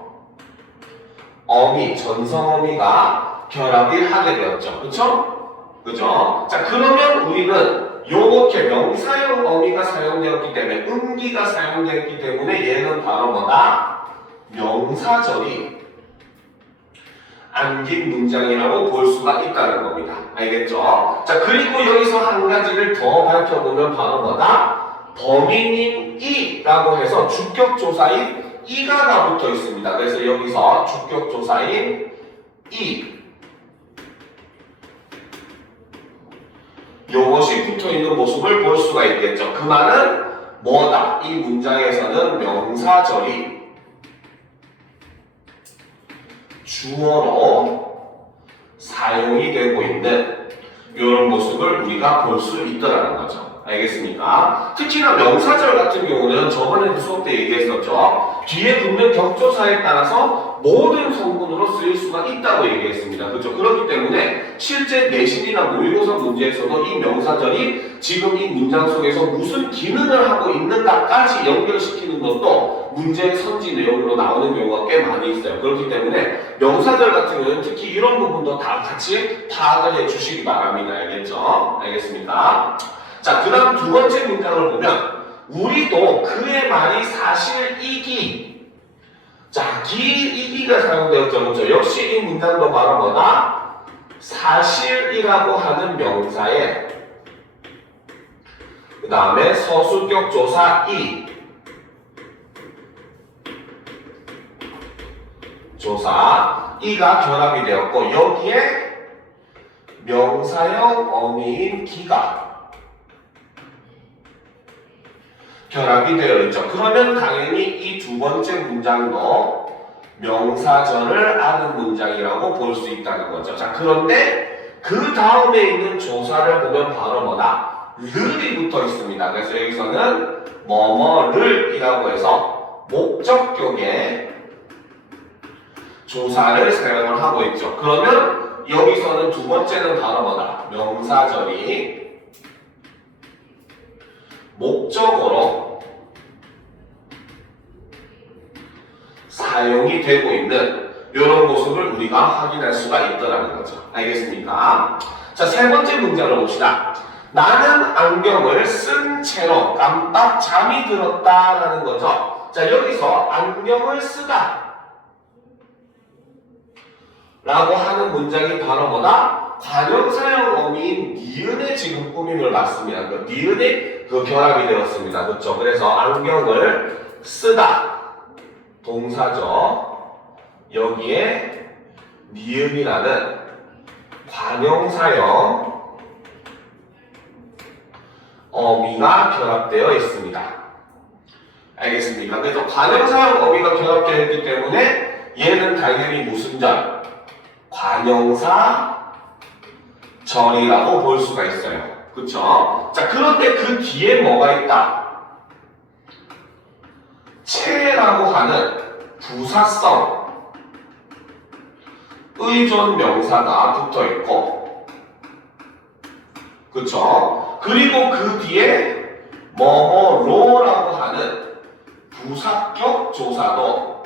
어미, 전성어미가 결합이 하게 되었죠. 그쵸? 그죠? 자, 그러면 우리는 요렇게 명사형 어미가 사용되었기 때문에, 음기가 사용되었기 때문에 얘는 바로 뭐다? 명사절이 안긴 문장이라고 볼 수가 있다는 겁니다. 알겠죠? 자, 그리고 여기서 한 가지를 더 밝혀보면 바로 뭐다? 범인인 이라고 해서 주격조사인 이가가 붙어 있습니다. 그래서 여기서 주격조사인 이 요것이 붙어 있는 모습을 볼 수가 있겠죠. 그 말은 뭐다? 이 문장에서는 명사절이 주어로 사용이 되고 있는 이런 모습을 우리가 볼 수 있다는 거죠. 알겠습니까? 특히나 명사절 같은 경우는 저번에 수업 때 얘기했었죠. 뒤에 붙는 격조사에 따라서 모든 성분으로 쓰일 수가 있다고 얘기했습니다. 그렇죠? 그렇기 때문에 실제 내신이나 모의고사 문제에서도 이 명사절이 지금 이 문장 속에서 무슨 기능을 하고 있는가까지 연결시키는 것도 문제의 선지 내용으로 나오는 경우가 꽤 많이 있어요. 그렇기 때문에 명사절 같은 경우는 특히 이런 부분도 다 같이 파악을 해주시기 바랍니다. 알겠죠? 알겠습니까? 자, 그 다음 두 번째 문장을 보면 우리도 그의 말이 사실이기, 자, 이기가 사용되었죠. 그렇죠? 역시 이 문장도 바로 뭐다? 사실이라고 하는 명사에 그 다음에 서술격 조사 이가 결합이 되었고, 여기에 명사형 어미인 기가 결합이 되어 있죠. 그러면 당연히 이 두 번째 문장도 명사절을 아는 문장이라고 볼 수 있다는 거죠. 자, 그런데 그 다음에 있는 조사를 보면 바로 뭐다? 를이 붙어 있습니다. 그래서 여기서는 뭐뭐를이라고 해서 목적격에 조사를 사용을 하고 있죠. 그러면 여기서는 두 번째는 바로 뭐다? 명사절이 목적어로 사용이 되고 있는 이런 모습을 우리가 확인할 수가 있다는 거죠. 알겠습니까? 자, 세 번째 문장을 봅시다. 나는 안경을 쓴 채로 깜빡 잠이 들었다라는 거죠. 자, 여기서 안경을 쓰다 라고 하는 문장이 바로 뭐다? 관형사형 어미인 니은의 지금 꾸밈을 받습니다. 그 니은이 그 결합이 되었습니다. 그렇죠? 그래서 안경을 쓰다 동사죠. 여기에 니은이라는 관형사형 어미가 결합되어 있습니다. 알겠습니까? 그래서 관형사형 어미가 결합되어 있기 때문에 얘는 당연히 무슨 절? 관형사 절이라고 볼 수가 있어요. 그쵸? 자, 그런데 그 뒤에 뭐가 있다? 채라고 하는 부사성 의존 명사가 붙어 있고, 그쵸? 그리고 그 뒤에 뭐뭐로라고 하는 부사격 조사도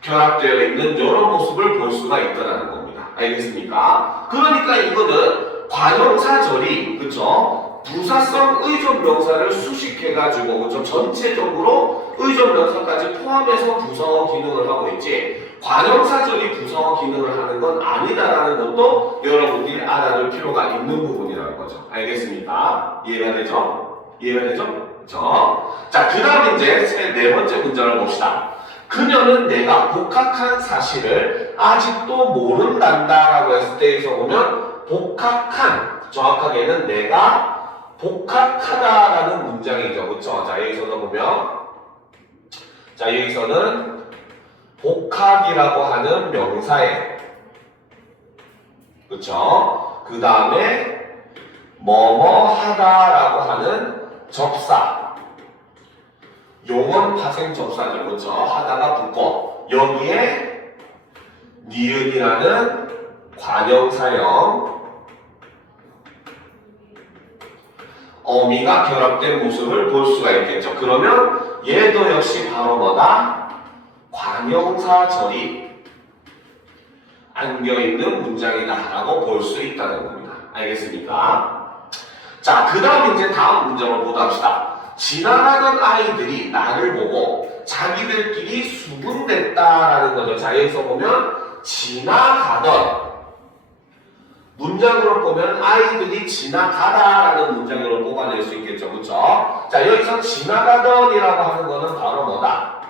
결합되어 있는 이런 모습을 볼 수가 있다는 겁니다. 알겠습니까? 그러니까 이거는 관형사절이, 그쵸? 부사성 의존 명사를 수식해가지고, 그쵸? 전체적으로 의존 명사까지 포함해서 부사어 기능을 하고 있지, 관형사절이 부사어 기능을 하는 건 아니다라는 것도 여러분들이 알아둘 필요가 있는 부분이라는 거죠. 알겠습니까? 이해가 되죠? 이해가 되죠? 그쵸? 자, 그 다음 이제 네 번째 문장을 봅시다. 그녀는 내가 복학한 사실을 아직도 모른단다라고 했을 때에서 보면 복학한, 정확하게는 내가 복학하다라는 문장이죠. 그쵸? 자, 여기서도 보면 자, 여기서는 복학이라고 하는 명사에, 그쵸? 그 다음에 뭐뭐 하다라고 하는 접사. 용언 파생 접사죠. 그쵸? 하다가 붙고, 여기에 니은이라는 관형사형 어미가 결합된 모습을 볼 수가 있겠죠. 그러면 얘도 역시 바로 뭐다? 관형사 절이 안겨있는 문장이다 라고 볼 수 있다는 겁니다. 알겠습니까? 자, 그 다음 이제 다음 문장을 보도록 합시다. 지나가던 아이들이 나를 보고 자기들끼리 수군댔다라는 거죠. 자, 여기서 보면 지나가던 문장으로 보면 아이들이 지나가다라는 문장으로 뽑아낼 수 있겠죠. 그렇죠? 자, 여기서 지나가던이라고 하는 거는 바로 뭐다?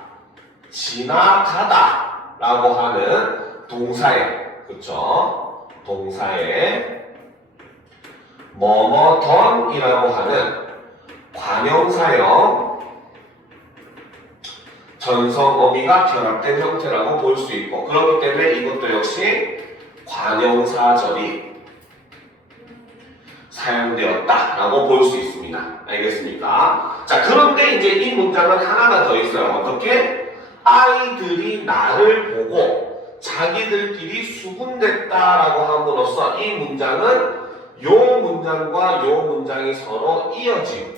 지나가다라고 하는 동사에, 그렇죠? 동사에 뭐뭐던이라고 하는 관형사형 전성 어미가 결합된 형태라고 볼 수 있고, 그렇기 때문에 이것도 역시 관형사절이 사용되었다라고 볼 수 있습니다. 알겠습니까? 자, 그런데 이제 이 문장은 하나가 더 있어요. 어떻게? 아이들이 나를 보고 자기들끼리 수군댔다라고 함으로써 이 문장은 요 문장과 요 문장이 서로 이어진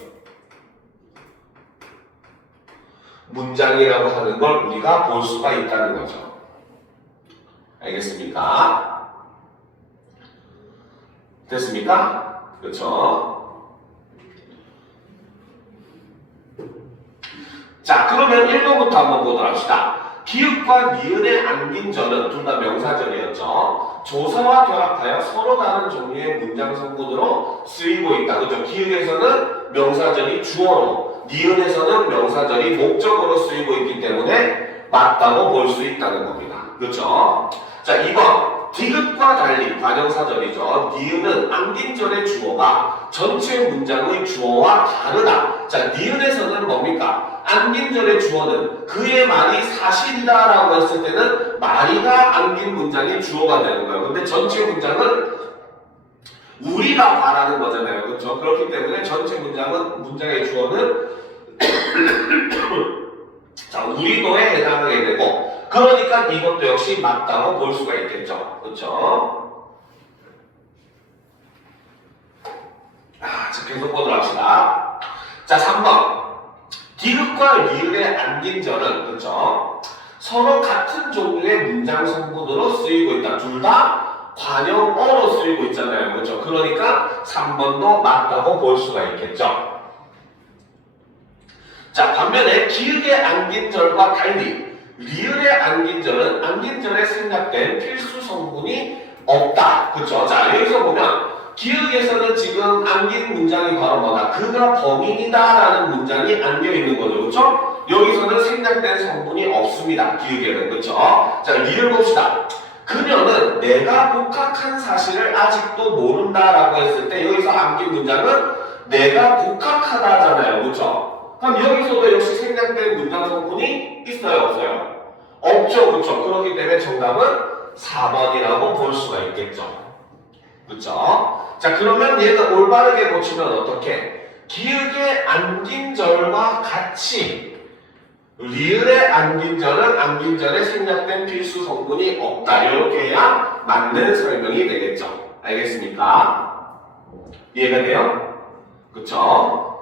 문장이라고 하는 걸 우리가 볼 수가 있다는 거죠. 알겠습니까? 됐습니까? 그렇죠? 자, 그러면 1번부터 한번 보도록 합시다. 기읍과 니은에 안긴 절은 둘 다 명사절이었죠. 조사와 결합하여 서로 다른 종류의 문장 성분으로 쓰이고 있다. 그렇죠? 기읍에서는 명사절이 주어로, 니은에서는 명사절이 목적으로 쓰이고 있기 때문에 맞다고 볼 수 있다는 겁니다. 그렇죠? 자, 2번. 디귿과 달리 관형사절이죠. 니은은 안긴절의 주어가 전체 문장의 주어와 다르다. 자, 니은에서는 뭡니까? 안긴절의 주어는 그의 말이 사실이다라고 했을 때는 말이가 안긴 문장의 주어가 되는 거예요. 근데 전체 문장은 우리가 말하는 거잖아요. 그렇죠? 그렇기 때문에 전체 문장의 주어는 자, 우리도에 해당하게 되고, 그러니까 이것도 역시 맞다고 볼 수가 있겠죠. 그렇죠? 자, 계속 보도록 합시다. 자, 3번. 디귿과 리을에 안긴 절은, 그렇죠? 서로 같은 종류의 문장 성분으로 쓰이고 있다. 둘 다 관형어로 쓰이고 있잖아요. 그렇죠? 그러니까 3번도 맞다고 볼 수가 있겠죠. 자, 반면에 기역에 안긴 절과 달리 리을에 안긴 절은 안긴 절에 생략된 필수 성분이 없다. 그쵸? 자, 여기서 보면 기역에서는 지금 안긴 문장이 바로 뭐다? 그가 범인이다 라는 문장이 안겨 있는 거죠. 그쵸? 여기서는 생략된 성분이 없습니다. 기역에는. 그쵸? 자, 리을 봅시다. 그녀는 내가 복학한 사실을 아직도 모른다라고 했을 때 여기서 안긴 문장은 내가 복학하다잖아요. 그쵸? 그럼 여기서도 역시 생략된 문장 성분이 있어요, 없어요? 없죠, 그렇죠? 그렇기 때문에 정답은 4번이라고 볼 수가 있겠죠. 그렇죠? 자, 그러면 얘는 올바르게 고치면 어떻게? 기역에 안긴 절과 같이 리을에 안긴 절은 안긴 절에 생략된 필수 성분이 없다. 이렇게 해야 맞는 설명이 되겠죠. 알겠습니까? 이해가 돼요? 그렇죠?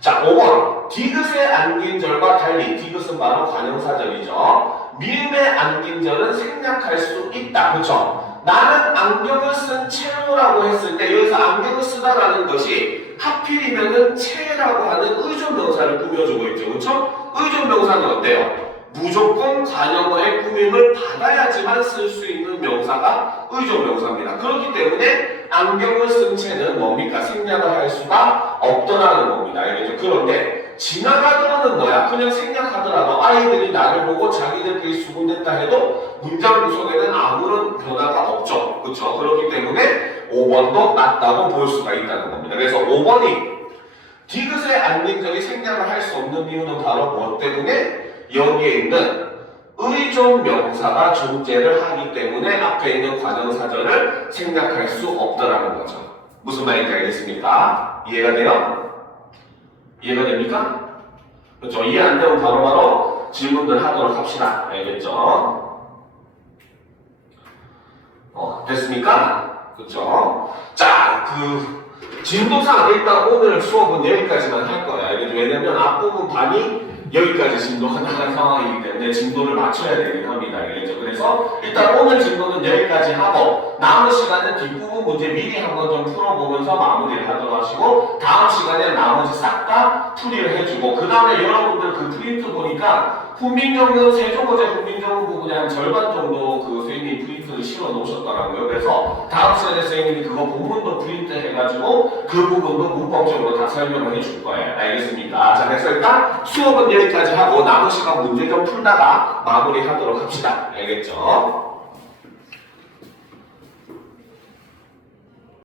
자, 5번. 디귿에 안긴 절과 달리, 디귿은 바로 관형사절이죠. 미음에 안긴 절은 생략할 수 있다. 그쵸? 나는 안경을 쓴 채로라고 했을 때 여기서 안경을 쓰다라는 것이 하필이면은 채라고 하는 의존명사를 꾸며주고 있죠. 그쵸? 의존명사는 어때요? 무조건 관형어의 꾸밈을 받아야지만 쓸 수 있는 명사가 의존명사입니다. 그렇기 때문에 안경을 쓴 채는 뭡니까? 생략을 할 수가 없더라는 겁니다. 알겠죠? 그런데 지나가더라는 뭐야? 그냥 생략하더라도 아이들이 나를 보고 자기들끼리 수군댔다 해도 문장 구성에는 아무런 변화가 없죠. 그렇죠? 그렇기 때문에 5번도 맞다고 볼 수가 있다는 겁니다. 그래서 5번이 디귿의 안lin적이 생략을 할 수 없는 이유는 바로 무엇 때문에? 여기에 있는 의존 명사가 존재를 하기 때문에 앞에 있는 관형사절을 생략할 수 없더라는 거죠. 무슨 말인지 알겠습니까? 이해가 돼요? 이해가 됩니까? 그렇죠. 이해 안 되면 바로바로 질문들 하도록 합시다. 알겠죠? 됐습니까? 그렇죠? 자, 진도상 일단 오늘 수업은 여기까지만 할 거야. 알겠죠? 왜냐면 앞부분 반이 여기까지 진도가 나간 상황이기 때문에 진도를 맞춰야 되긴 합니다. 알겠죠? 그래서 일단 오늘 진도는 여기까지 하고 남은 시간은 뒷부분 문제 미리 한번 좀 풀어보면서 마무리를 하도록 하시고 다음 시간에 나머지 싹 다 풀이를 해주고 그 다음에 여러분들 그 프린트 보니까 훈민정음 세종어제 훈민정음 부분에 한 절반 정도 그 선생님이 프린트를 실어 놓으셨더라고요. 그래서 다음 시간에 선생님이 그거 본문도 프린트 해가지고 그 부분도 문법적으로 다 설명을 해줄 거예요. 알겠습니까? 자, 그래서 일단 수업은 여기까지 하고 남은 시간 문제 좀 풀다가 마무리하도록 합시다. 알겠죠?